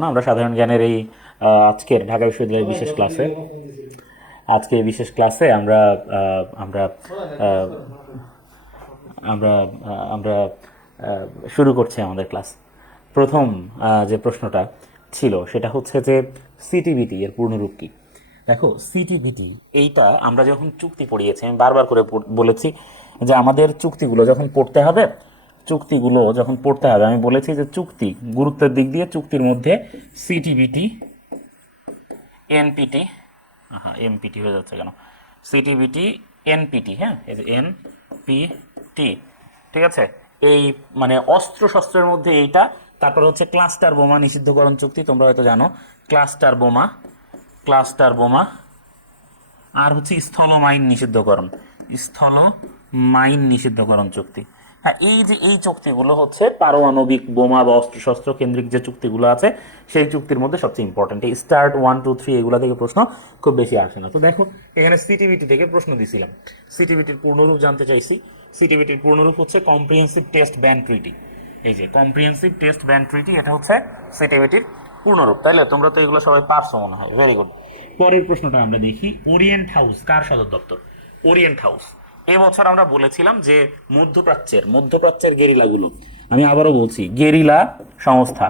না, আমরা সাধারণ জ্ঞানের এই আজকের ঢাকা বিশ্ববিদ্যালয়ের বিশেষ ক্লাসে আমরা আহ, আমরা আহ, আমরা আমরা শুরু করছি আমাদের ক্লাস। প্রথম যে প্রশ্নটা ছিল সেটা হচ্ছে যে সিটিবিটি এর পূর্ণরূপ কি। দেখো, সিটিবিটি এইটা আমরা যখন চুক্তি পড়িয়েছি, আমি বারবার করে বলেছি যে আমাদের চুক্তিগুলো যখন পড়তে হবে আমি বলেছি যে চুক্তি গুরুত্বের দিক দিয়ে চুক্তির মধ্যে সিটিবিটি, এনপিটি, হ্যাঁ এমপিটি হয়ে যাচ্ছে কেন, সিটিবিটি, এনপিটি, হ্যাঁ এই যে এনপিটি, ঠিক আছে। এই মানে অস্ত্র শস্ত্রের মধ্যে এইটা। তারপর হচ্ছে ক্লাস্টার বোমা নিষিদ্ধকরণ চুক্তি, তোমরা হয়তো জানো। ক্লাস্টার বোমা আর হচ্ছে স্থল মাইন নিষিদ্ধকরণ চুক্তি। হ্যাঁ, এই চুক্তিগুলো হচ্ছে পারমাণবিক বোমা বা অস্ত্রশস্ত্র কেন্দ্রিক যে চুক্তিগুলো আছে সেই চুক্তির মধ্যে সবচেয়ে ইম্পর্টেন্ট। এই স্টার্ট 1 2 3 এগুলো থেকে প্রশ্ন খুব বেশি আসে না। তো দেখো, এখানে সিটিবিটি থেকে প্রশ্ন দিছিলাম, সিটিবিটির পূর্ণরূপ জানতে চাইছি। সিটিবিটির পূর্ণরূপ হচ্ছে কম্প্রিহেন্সিভ টেস্ট ব্যান ট্রিটি। এই যে কম্প্রিহেন্সিভ টেস্ট ব্যান ট্রিটি, এটা হচ্ছে সিটিবিটির পূর্ণরূপ। তাইলে তোমরা তো এগুলো সবাই পারছো মনে হয়, ভেরি গুড। পরের প্রশ্নটা আমরা দেখি, ওরিয়েন্ট হাউস কার সদর দপ্তর? ওরিয়েন্ট হাউস এবছর আমরা বলেছিলাম যে মধ্যপ্রাচ্যের গেরিলাগুলো, আমি আবারও বলছি গেরিলা সংস্থা,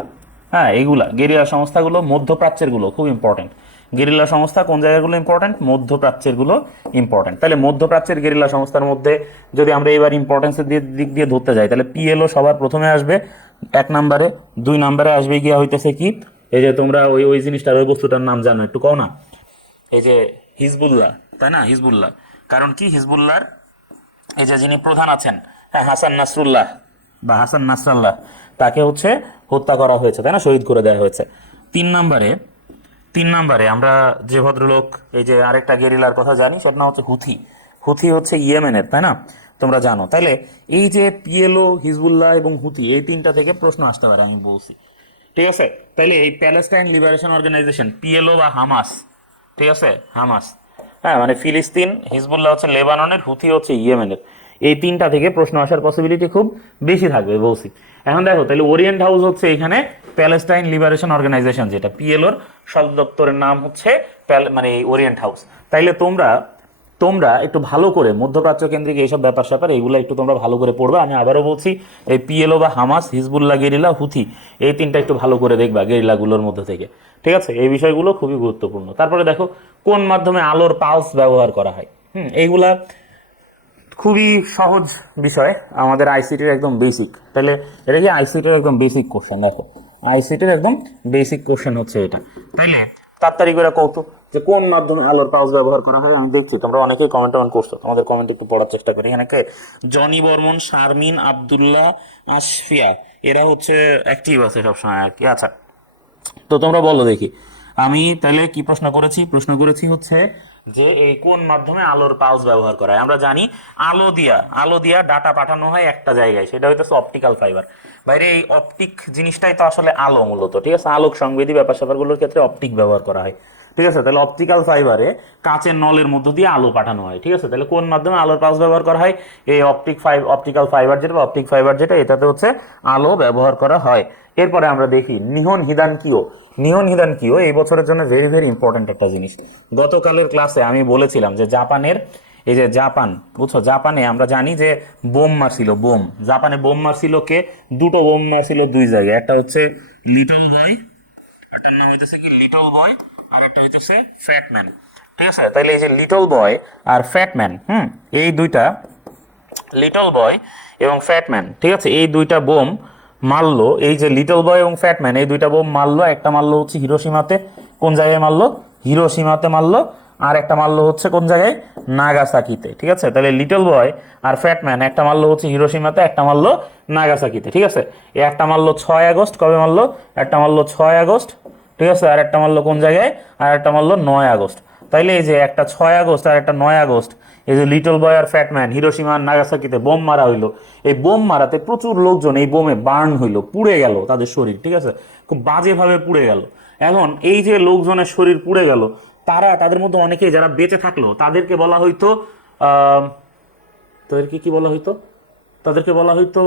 হ্যাঁ এগুলা গেরিলা সংস্থাগুলো মধ্যপ্রাচ্যের গুলো খুব ইম্পর্টেন্ট। গেরিলা সংস্থা কোন জায়গাগুলো ইম্পর্টেন্ট? মধ্যপ্রাচ্যের গুলো ইম্পর্টেন্ট। তাহলে মধ্যপ্রাচ্যের গেরিলা সংস্থার মধ্যে যদি আমরা এবার ইম্পর্টেন্সের দিক দিয়ে ধরতে যাই, তাহলে পিএলও সবার প্রথমে আসবে 1 নম্বরে। 2 নম্বরে আসবে গিয়া হইতেছে কি, এই যে তোমরা ওই ওই জিনিসটার ওই বস্তুটার নাম জানো একটু কও না, এই যে হিজবুল্লাহ, তাই না? হিজবুল্লাহ, কারণ কি হিজবুল্লাহর এই যে যিনি প্রধান আছেন, হ্যাঁ হাসান নাসরুল্লাহ বা হাসান নাসরাল্লাহ, তাকে হচ্ছে হত্যা করা হয়েছে, তাই না? শহীদ করে দেওয়া হয়েছে। 3 নম্বরে আমরা যে ভদ্রলোক, এই যে আরেকটা গেরিলার কথা জানি, সেটা নাম হচ্ছে হুথি। হুথি হচ্ছে ইয়েমেনের, তাই না? তোমরা জানো। তাইলে এই যে পিএলও, হিজবুল্লাহ এবং হুথি, এই তিনটা থেকে প্রশ্ন আসতে পারে, আমি বলছি, ঠিক আছে। তাইলে এই প্যালেস্টাইন লিবারেশন অর্গানাইজেশন, পিএলও বা হামাস, ঠিক আছে, হামাস, হ্যাঁ মানে ফিলিস্তিন, হিজবুল্লাহ হচ্ছে লেবাননের, হুথি হচ্ছে ইয়েমেনের, এই তিনটা থেকে প্রশ্ন আসার পসিবিলিটি খুব বেশি থাকবে বলছি। এখন দেখো, তাহলে ওরিয়েন্ট হাউস হচ্ছে এখানে প্যালেস্টাইন লিবারেশন অর্গানাইজেশন, যেটা পিএলওর সদর দপ্তরের নাম হচ্ছে মানে এই ওরিয়েন্ট হাউস। তাইলে তোমরা তোমরা একটু ভালো করে মধ্যপ্রাচ্য কেন্দ্রিক এইসব ব্যাপার স্যাপার এইগুলো একটু তোমরা ভালো করে পড়বা। আমি আবারও বলছি, এই পিএলও বা হামাস, হিজবুল্লাহ, গেরিলা, হুথি, এই তিনটা একটু ভালো করে দেখবা গেরিলাগুলোর মধ্যে থেকে, ঠিক আছে। এই বিষয়গুলো খুবই গুরুত্বপূর্ণ। তারপরে দেখো, কোন মাধ্যমে আলোর পালস ব্যবহার করা হয়? এইগুলা খুবই সহজ বিষয়, আমাদের আইসিটির একদম বেসিক। তাহলে এটা কি আইসিটির একদম বেসিক কোশ্চেন? দেখো, আইসিটির একদম বেসিক কোশ্চেন হচ্ছে এটা। তাইলে তাড়াতাড়ি করে কৌতুক যে কোন মাধ্যমে আলোর পালস ব্যবহার করা হয়। আমি দেখছি তোমরা অনেকেই কমেন্ট করছো, তোমাদের কমেন্ট একটু পড়ার চেষ্টা করি। এখানে কে? জনি বর্মন, শারমিন, আবদুল্লাহ, আশফিয়া, এরা হচ্ছে অ্যাক্টিভ আছে সবসময় আর কি। আচ্ছা, তো তোমরা বলো দেখি, আমি তাহলে কি প্রশ্ন করেছি হচ্ছে যে এই কোন মাধ্যমে আলোর পালস ব্যবহার করা হয়। আমরা জানি আলো দিয়া ডাটা পাঠানো হয় একটা জায়গায়, সেটা হইতেছে অপটিক্যাল ফাইবার। বাইরে এই অপটিক জিনিসটাই তো আসলে আলো মূলত, ঠিক আছে। আলোক সংবেদী ব্যাপার স্যাপারগুলোর ক্ষেত্রে অপটিক ব্যবহার করা হয়, ঠিক আছে। তাহলে অপটিক্যাল ফাইবারে কাচের নলের মধ্য দিয়ে আলো পাঠানো হয়, ঠিক আছে। তাহলে কোন মাধ্যমে আলোর পালস ব্যবহার করা হয়? এই অপটিক্যাল ফাইবার যেটা, অপটিক ফাইবার যেটা, এটাতে হচ্ছে আলো ব্যবহার করা হয়। এরপরে আমরা দেখি নিহন হিদান কিও এই বছরের জন্য ভেরি ভেরি ইম্পর্টেন্ট একটা জিনিস। গতকালের ক্লাসে আমি বলেছিলাম যে জাপান, বুঝছো, জাপানে আমরা জানি যে জাপানে বোম মারছিল কে? দুটো বোম মারছিল দুই জায়গায়, একটা হচ্ছে লিটল বয়, একটার নাম হইতেছে কি লিটল বয়, আর একটা হইতেছে ফ্যাটম্যান, ঠিক আছে। তাইলে এই যে লিটল বয় আর ফ্যাটম্যান, এই দুইটা, লিটল বয় এবং ফ্যাটম্যান, ঠিক আছে, এই দুইটা বোম মারলো। এই যে লিটল বয় এবং ফ্যাটম্যান, এই দুইটা বোম মারলো। একটা মারলো হচ্ছে হিরোশিমাতে, কোন জায়গায় মারলো? হিরোশিমাতে মারলো। আর একটা মারলো হচ্ছে কোন জায়গায়? নাগাসাকিতে, ঠিক আছে। তাহলে লিটল বয় আর ফ্যাটম্যান, একটা মারলো হচ্ছে হিরোশিমাতে, একটা মারলো নাগাসাকিতে, ঠিক আছে। একটা মারলো 6 আগস্ট, কবে মারলো? একটা মারলো 6 আগস্ট, ঠিক আছে। আর একটা মারলো কোন জায়গায়? আর একটা মারলো 9 আগস্ট। তাইলে এই যে একটা 6 আগস্ট আর একটা 9 আগস্ট, এই যে লিটল বয় আর ফ্যাটম্যান হিরোশিমা আর নাগাসাকিতে বোম মারা হইলো। এই বোম মারাতে প্রচুর লোকজন এই বোমে বার্ন হইলো, পুড়ে গেল তাদের শরীর, ঠিক আছে, খুব বাজেভাবে পুড়ে গেল। এখন এই যে লোকজনের শরীর পুড়ে গেল, তাদের মধ্যে অনেকেই যারা বেঁচে থাকলো তাদেরকে বলা হইতো আহ তাদেরকে কি বলা হইতো? তাদেরকে বলা হইতো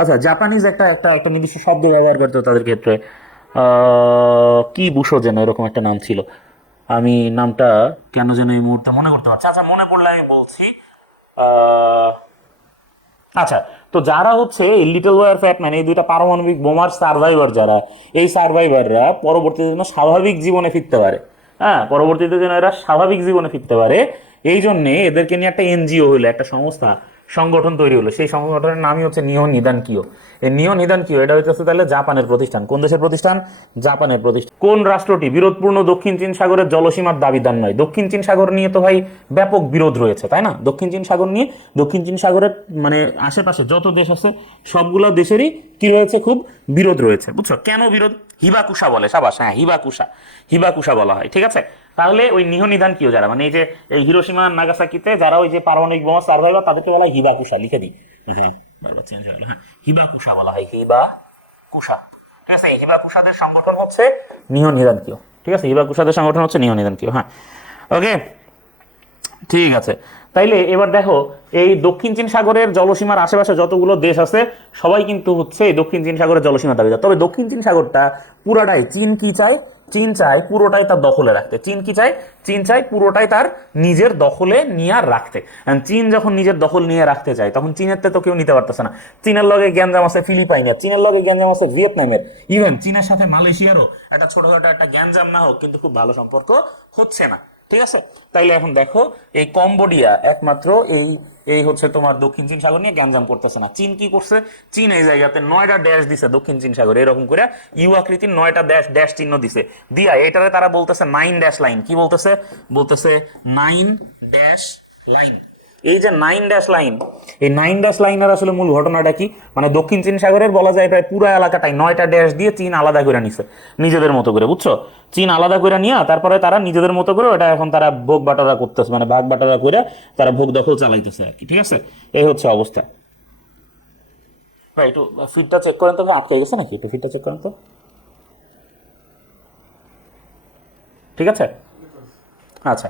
আচ্ছা, জাপানিজ একটা একটা একটা নির্দিষ্ট শব্দ ব্যবহার করতো তাদের ক্ষেত্রে, কি বুশো যেন এরকম একটা নাম ছিল, আমি নামটা কেন যেন এই মুহূর্তে মনে করতে পারছি। আচ্ছা, মনে পড়লে আমি বলছি। আহ, আচ্ছা, তো যারা হচ্ছে লিটল বয় আর ফ্যাটম্যান, এই দুইটা পারমাণবিক বোমার সার্ভাইভার, যারা এই সার্ভাইভাররা পরবর্তীতে যেন স্বাভাবিক জীবনে ফিরতে পারে, হ্যাঁ, পরবর্তীতে যেন এরা স্বাভাবিক জীবনে ফিরতে পারে, এই জন্যে এদেরকে নিয়ে একটা এনজিও হইলো, একটা সংস্থা, সংগঠন তৈরি হলো। সেই সংগঠনের নামই হচ্ছে নিও নিদান কিও। এই নিও নিদান কিও এটা হচ্ছে তাহলে জাপানের প্রতিষ্ঠান। কোন দেশের প্রতিষ্ঠান? জাপানের প্রতিষ্ঠান। কোন রাষ্ট্রটি বিরোধপূর্ণ দক্ষিণ চীন সাগরের জলসীমার দাবিদার নয়? দক্ষিণ চীন সাগর নিয়ে তো ভাই ব্যাপক বিরোধ রয়েছে, তাই না? দক্ষিণ চীন সাগর নিয়ে, দক্ষিণ চীন সাগরের মানে আশেপাশে যত দেশ আছে সবগুলো দেশেরই কি রয়েছে? খুব বিরোধ রয়েছে, বুঝছো? কেন বিরোধ? হিবাকুশা বলে, সাবাস, হ্যাঁ, হিবাকুশা, হিবাকুশা বলা হয়, ঠিক আছে। তাহলে ওই নিহ নিধান কিও যারা, মানে এই যে এই হিরোশিমা নাগাসাকিতে যারা ওই যে পারমাণবিক বোমা সার্ভাইভার, তাদেরকে বলা হয় হিবাকুশা। লিখে দিই, হ্যাঁ, চেঞ্জ হয়ে গেল, হ্যাঁ, হিবাকুশা বলা হয়, হিবাকুশা, ঠিক আছে। হিবাকুশাদের সংগঠন হচ্ছে নিহ নিধান কিও, ঠিক আছে। হিবাকুশাদের সংগঠন হচ্ছে নিহ নিধান কিও, হ্যাঁ, ওকে, ঠিক আছে। তাইলে এবার দেখো, এই দক্ষিণ চীন সাগরের জলসীমার আশেপাশে যতগুলো দেশ আছে সবাই কিন্তু হচ্ছে এই দক্ষিণ চীন সাগরের জলসীমা দাবিদার। তবে দক্ষিণ চীন সাগরটা পুরাটাই চীন কি চায়? চীন চায় পুরোটাই তার দখলে রাখতে। চীন কি চায়? চীন চায় পুরোটাই তার নিজের দখলে নিয়ে রাখতে। চীন যখন নিজের দখল নিয়ে রাখতে চায় তখন চীনের তো কেউ নিতে পারতেছে না। চীনের লগে গ্যাঞ্জাম আছে ফিলিপাইনের, চীনের লগে গ্যাঞ্জাম আছে ভিয়েতনামের, ইভেন চীনের সাথে মালয়েশিয়ারও একটা ছোটখাটো একটা গ্যাঞ্জাম না হোক কিন্তু খুব ভালো সম্পর্ক হচ্ছে না, ঠিক আছে। তাইলে এখন দেখো, এই কম্বোডিয়া একমাত্র এই এই হচ্ছে তোমার দক্ষিণ চীন সাগর নিয়ে গ্যাঞ্জাম করতেছে না। চীন কি করছে? চীন এই জায়গাতে 9টা ড্যাশ দিছে দক্ষিণ চীন সাগর, এরকম করে ইউ আকৃতির 9টা ড্যাশ ড্যাশ চিহ্ন দিছে, দিয়া এটারে তারা বলতেছে 9 ড্যাশ লাইন। কি বলতেছে? বলতেছে 9 ড্যাশ লাইন। এই যে 9 ড্যাশ লাইন, এই 9 ড্যাশ লাইনের আসলে মূল ঘটনাটা কি? মানে দক্ষিণ চীন সাগরের বলা যায় প্রায় পুরো এলাকাটাই 9টা ড্যাশ দিয়ে চীন আলাদা করে নিছে নিজেদের মতো করে, বুঝছো? চীন আলাদা করে নিয়ে তারপরে তারা নিজেদের মতো করে ওটা এখন তারা ভোগ বাটোয়ারা করতেছে, মানে ভাগ বাটোয়ারা করে তারা ভোগ দখল চালাইতেছে আর কি, ঠিক আছে। এই হচ্ছে অবস্থা। ভাই একটু ফিডটা চেক করেন তো, আটকে গেছে নাকি? একটু ফিডটা চেক করেন তো, ঠিক আছে, আচ্ছা,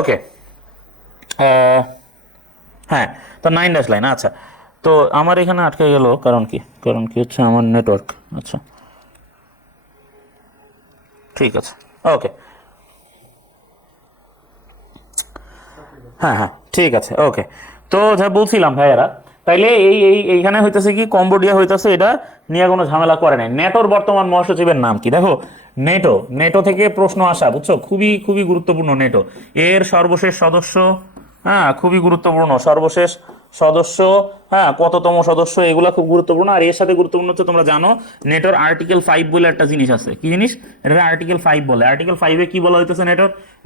ওকে। হ্যাঁ, তো 9 ড্যাশ লাইন, আচ্ছা। তো আমার এখানে আটকে গেল কারণ কি? কারণ কি হচ্ছে আমার নেটওয়ার্ক, আচ্ছা, ঠিক আছে, ওকে, হ্যাঁ হ্যাঁ, ঠিক আছে, ওকে। তো যা বলছিলাম ভাইয়েরা, তাইলে এইখানে হইতেছে কি, কম্বোডিয়া হইতেছে এটা নিয়ে কোনো ঝামেলা করে নাই। নেটোর বর্তমান মহাসচিবের নাম কি? দেখো, নেটো, নেটো থেকে প্রশ্ন আসা, বুঝছো, খুবই খুবই গুরুত্বপূর্ণ নেটো। এর সর্বশেষ সদস্য, হ্যাঁ, খুবই গুরুত্বপূর্ণ সর্বশেষ সদস্য, হ্যাঁ, কততম সদস্য, এগুলা খুব গুরুত্বপূর্ণ। আর এর সাথে গুরুত্বপূর্ণ হচ্ছে, তোমরা জানো নেটোর আর্টিকেল 5 বলে একটা জিনিস আছে। কি জিনিস? এটা আর্টিকেল 5 বলে। আর্টিকেল 5-এ কি বলা হইতেছে?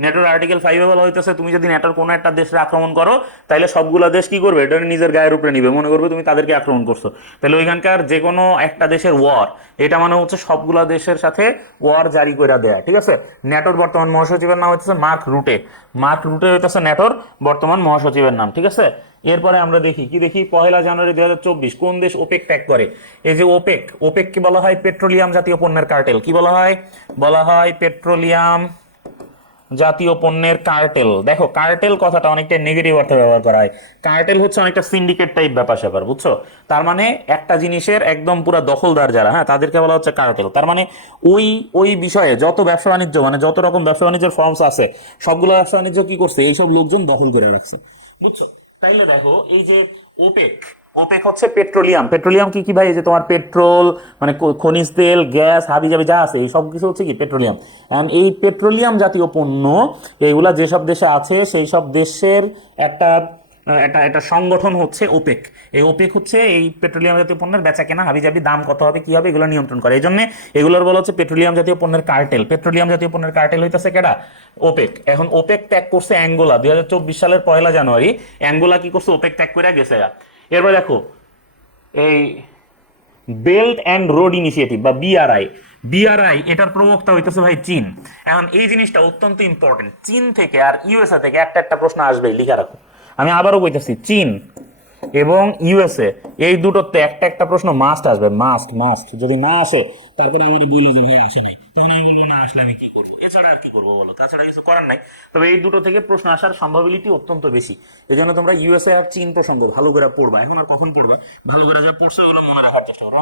নেটোর আর্টিকেল 5-এ বলা হইতেছে, তুমি যদি নেটোর কোনো একটা দেশে আক্রমণ করো তাহলে সবগুলা দেশ কি করবে? এটা নিজের গায়ের উপরে নিবে, মনে করবে তুমি তাদেরকে আক্রমণ করছো। তাহলে ওইখানকার যে কোনো একটা দেশের ওয়ার, এটা মানে হচ্ছে সবগুলা দেশের সাথে ওয়ার জারি করে দেয়া, ঠিক আছে। নেটোর বর্তমান মহাসচিবের নাম হচ্ছে মার্ক রুটে। মার্ক রুটে হইতেছে নেটোর বর্তমান মহাসচিবের নাম, ঠিক আছে। এরপরে আমরা দেখি কি দেখি, 1 জানুয়ারি 2024 কোন দেশ ওপেক ত্যাগ করে? এই যে ওপেক, ওপেক কি বলা হয়? পেট্রোলিয়াম জাতীয় পণ্যের কার্টেল। কি বলা হয়? বলা হয় পেট্রোলিয়াম জাতীয় পণ্যের কার্টেল। দেখো, কার্টেল কথাটা অনেকটা নেগেটিভ অর্থে ব্যবহার করা হয়। কার্টেল হচ্ছে অনেকটা সিন্ডিকেট টাইপ ব্যাপার স্যাপার, বুঝছো? তার মানে একটা জিনিসের একদম পুরো দখলদার যারা, হ্যাঁ, তাদেরকে বলা হচ্ছে কার্টেল। তার মানে ওই ওই বিষয়ে যত ব্যবসা বাণিজ্য, মানে যত রকম ব্যবসা বাণিজ্যের ফর্মস আছে সবগুলো ব্যবসা বাণিজ্য কি করছে? এইসব লোকজন দখল করে রাখছে, বুঝছো? তাইলে দেখো, এই যে ওপেক, ওপেক হচ্ছে পেট্রোলিয়াম। পেট্রোলিয়াম কি কি ভাই? এই যে তোমার পেট্রোল, মানে খনিজ তেল, গ্যাস, হাবিজাবি যা আছে এই সব কিছু হচ্ছে কি পেট্রোলিয়াম। এন্ড এই পেট্রোলিয়াম জাতীয় পণ্য এইগুলা যেসব দেশে আছে সেই সব দেশের একটা একটা সংগঠন হচ্ছে ওপেক। এই ওপেক হচ্ছে এই পেট্রোলিয়াম জাতীয় পণ্যের বেচা কেনা, হাবিজাবি দাম কত হবে কি হবে এগুলো নিয়ন্ত্রণ করে। এই জন্য এগুলোর বলা হচ্ছে পেট্রোলিয়াম জাতীয় পণ্যের কার্টেল। পেট্রোলিয়াম জাতীয় পণ্যের কার্টেল হইতেছে কেডা? ওপেক। এখন ওপেক ত্যাগ করছে অ্যাঙ্গোলা 2024 সালের 1 জানুয়ারি। অ্যাঙ্গোলা কি করছে? ওপেক ত্যাগ করে গেছে। এরপর দেখো, এই বেল্ট অ্যান্ড রোড ইনিশিয়েটিভ বা বিআরআই, বিআরআই এটার প্রবক্তা হইতেছে ভাই চীন। এখন এই জিনিসটা অত্যন্ত ইম্পর্টেন্ট। চীন থেকে আর ইউএসএ থেকে একটা একটা প্রশ্ন আসবেই, লিখা রাখো। আমি আবারও কইতেছি, চীন এবং ইউএসএ এই দুটোতে একটা একটা প্রশ্ন মাস্ট আসবে, মাস্ট মাস্ট। যদি না আসে তারপরে আমার বলে যে ভাই আসে নাই। তখন আমি বলবো না আসলে আমি কি করবো, এছাড়া আর কি করবো বলো, তাছাড়া কিছু করার নাই। তবে এই দুটো থেকে প্রশ্ন আসার সম্ভাবিলিটি অত্যন্ত বেশি। এই জন্য তোমরা ইউএসএ আর চীন প্রসঙ্গ ভালো করে পড়বা, এখন আর কখন পড়বা, ভালো করে যা পড়ছো ওগুলো মনে রাখার চেষ্টা করো।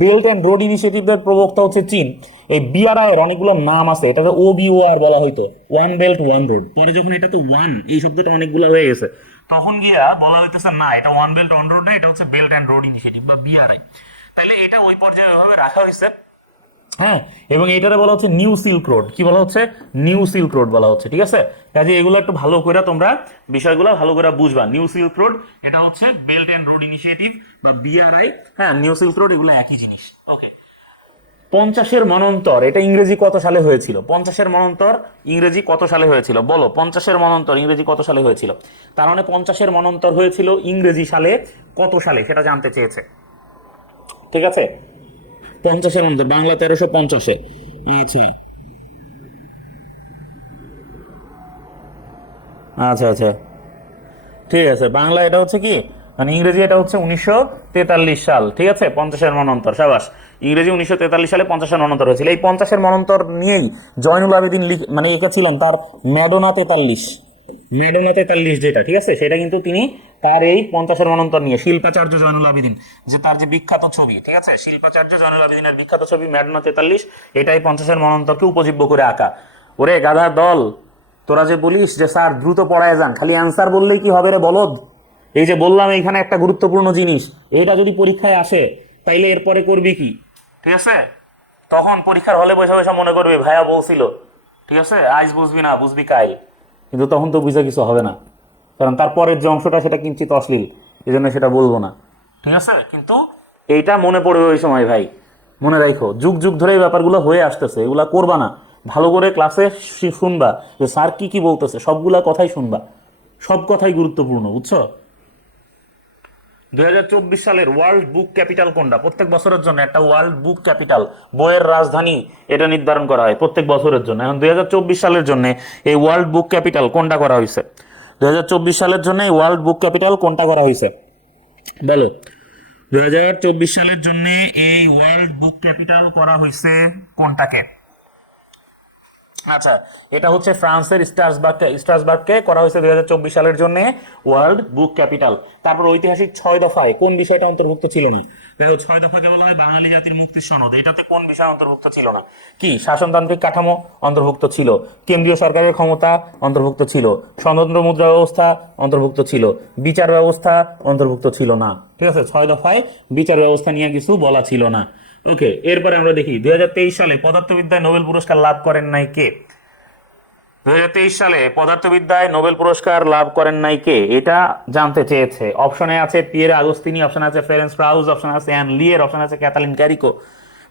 বেল্ট অ্যান্ড রোড ইনিশিয়েটিভের প্রবক্তা হচ্ছে চীন। এই বিআরআই এর অনেকগুলো নাম আছে, এটাকে OBOR বলা হয়তো, ওয়ান বেল্ট ওয়ান রোড। পরে যখন এটা তো ওয়ান এই শব্দটা অনেকগুলো হয়ে গেছে, তখন গিয়া বলা হইতেছে না এটা ওয়ান বেল্ট ওয়ান রোড না, এটা হচ্ছে বেল্ট অ্যান্ড রোড ইনিশিয়েটিভ বা বিআরআই। তাহলে এটা ওই পর্যায়ে ওইভাবে রাখা হয়েছে। হ্যাঁ, এবং এটারে বলা হচ্ছে নিউ সিল্ক রোড। কি বলা হচ্ছে? নিউ সিল্ক রোড বলা হচ্ছে। ঠিক আছে, কাজে এগুলো একটু ভালো করে তোমরা বিষয়গুলো ভালো করে বুঝবা। নিউ সিল্ক রোড এটা হচ্ছে বেল্ট এন্ড রোড ইনিশিয়েটিভ বা বিআরআই। হ্যাঁ, নিউ সিল্ক রোড এগুলো একই জিনিস। ওকে, 50-এর মনন্তর এটা ইংরেজি কত সালে হয়েছিল? 50-এর মনন্তর ইংরেজি কত সালে হয়েছিল বলো? 50-এর মনন্তর ইংরেজি কত সালে হয়েছিল? তার মানে 50-এর মনন্তর হয়েছিল ইংরেজি সালে কত সালে সেটা জানতে চেয়েছে। ঠিক আছে, 50-এর মনন্তর বাংলা 1350-এ। আচ্ছা আচ্ছা আচ্ছা, ঠিক আছে, বাংলা এটা হচ্ছে কি মানে ইংরেজি এটা হচ্ছে 1943 সাল। ঠিক আছে, 50-এর মনন্তর, সাবাস। ইংরেজি 1943 সালে 50-এর মনন্তর হয়েছিল। এই 50-এর মনন্তর নিয়েই জয়নুল আবেদিন মানে এঁকেছিলেন তার ম্যাডোনা 43। ম্যাডোনা 43 যেটা, ঠিক আছে, সেটা কিন্তু তিনি তার এই 50-এর মনন্তর নিয়ে শিল্পাচার্য জয়নুল আবেদিন যে তার যে বিখ্যাত ছবি, ঠিক আছে, শিল্পাচার্য জয়নুল আবেদিনের বিখ্যাত ছবি ম্যাডোনা 43, এটাই 50-এর মনন্তরকে উপজীব্য করে আঁকা। ওরে গাধার দল, তোরা যে বলিস যে স্যার দ্রুত পড়ায় যান, খালি অ্যান্সার বললেই কি হবে রে বলদ? এই যে বললাম এইখানে একটা গুরুত্বপূর্ণ জিনিস, এটা যদি পরীক্ষায় আসে তাইলে এরপরে করবি কি? ঠিক আছে, তখন পরীক্ষার হলে বসে বসে মনে করবি ভাইয়া বলছিল। ঠিক আছে, আজ বুঝবি না, বুঝবি কাইল। কিন্তু তখন তো বুঝে কিছু হবে না, কারণ তারপরের যে অংশটা সেটা কিঞ্চিত অশ্লীল, এই জন্য সেটা বলবো না। ঠিক আছে, কিন্তু এইটা মনে পড়বে ওই সময় ভাই, মনে রাখো, যুগ যুগ ধরে এই ব্যাপারগুলো হয়ে আসতেছে, এগুলা করবা না। ভালো করে ক্লাসে শুনবা যে স্যার কি কি বলতেছে, সবগুলা কথাই শুনবা, সব কথাই গুরুত্বপূর্ণ, বুঝছো? 2024 সালের ওয়ার্ল্ড বুক ক্যাপিটাল কোনটা? প্রত্যেক বছরের জন্য একটা ওয়ার্ল্ড বুক ক্যাপিটাল, বইয়ের রাজধানী, এটা নির্ধারণ করা হয় প্রত্যেক বছরের জন্য। এখন 2024 সালের জন্য এই ওয়ার্ল্ড বুক ক্যাপিটাল কোনটা করা হয়েছে? 2024 সালের জন্য এই ওয়ার্ল্ড বুক ক্যাপিটাল কোনটা করা হয়েছে বলো? 2024 সালের জন্য এই ওয়ার্ল্ড বুক ক্যাপিটাল করা হয়েছে কোনটাকে? আচ্ছা, এটা হচ্ছে ফ্রান্সের স্ট্রাসবার্গকে করা হয়েছে 2024 সালের জন্য ওয়ার্ল্ড বুক ক্যাপিটাল। তারপর ঐতিহাসিক 6 দফায় কোন বিষয়টা অন্তর্ভুক্ত ছিল না? দেখো, 6 দফাকে বলা হয় বাঙালি জাতির মুক্তির সনদ। এটাতে কোন বিষয় অন্তর্ভুক্ত ছিল না? কি? শাসনতান্ত্রিক কাঠামো অন্তর্ভুক্ত ছিল, কেন্দ্রীয় সরকারের ক্ষমতা অন্তর্ভুক্ত ছিল, স্বতন্ত্র মুদ্রা ব্যবস্থা অন্তর্ভুক্ত ছিল, বিচার ব্যবস্থা অন্তর্ভুক্ত ছিল না। ঠিক আছে, 6 দফায় বিচার ব্যবস্থা নিয়ে কিছু বলা ছিল না। ওকে, এরপরে আমরা দেখি 2023 সালে পদার্থবিদ্যায় নোবেল পুরস্কার লাভ করেন নাই কে? 2023 সালে পদার্থবিদ্যায় নোবেল পুরস্কার লাভ করেন নাই কে, এটা জানতে চেয়েছে। অপশনে আছে পিয়ের আগস্তিনি, অপশনে আছে ফেরেন্স প্রাউজ, অপশনে আছে অ্যান লিয়ের, অপশনে আছে ক্যাথালিন ক্যারিকো।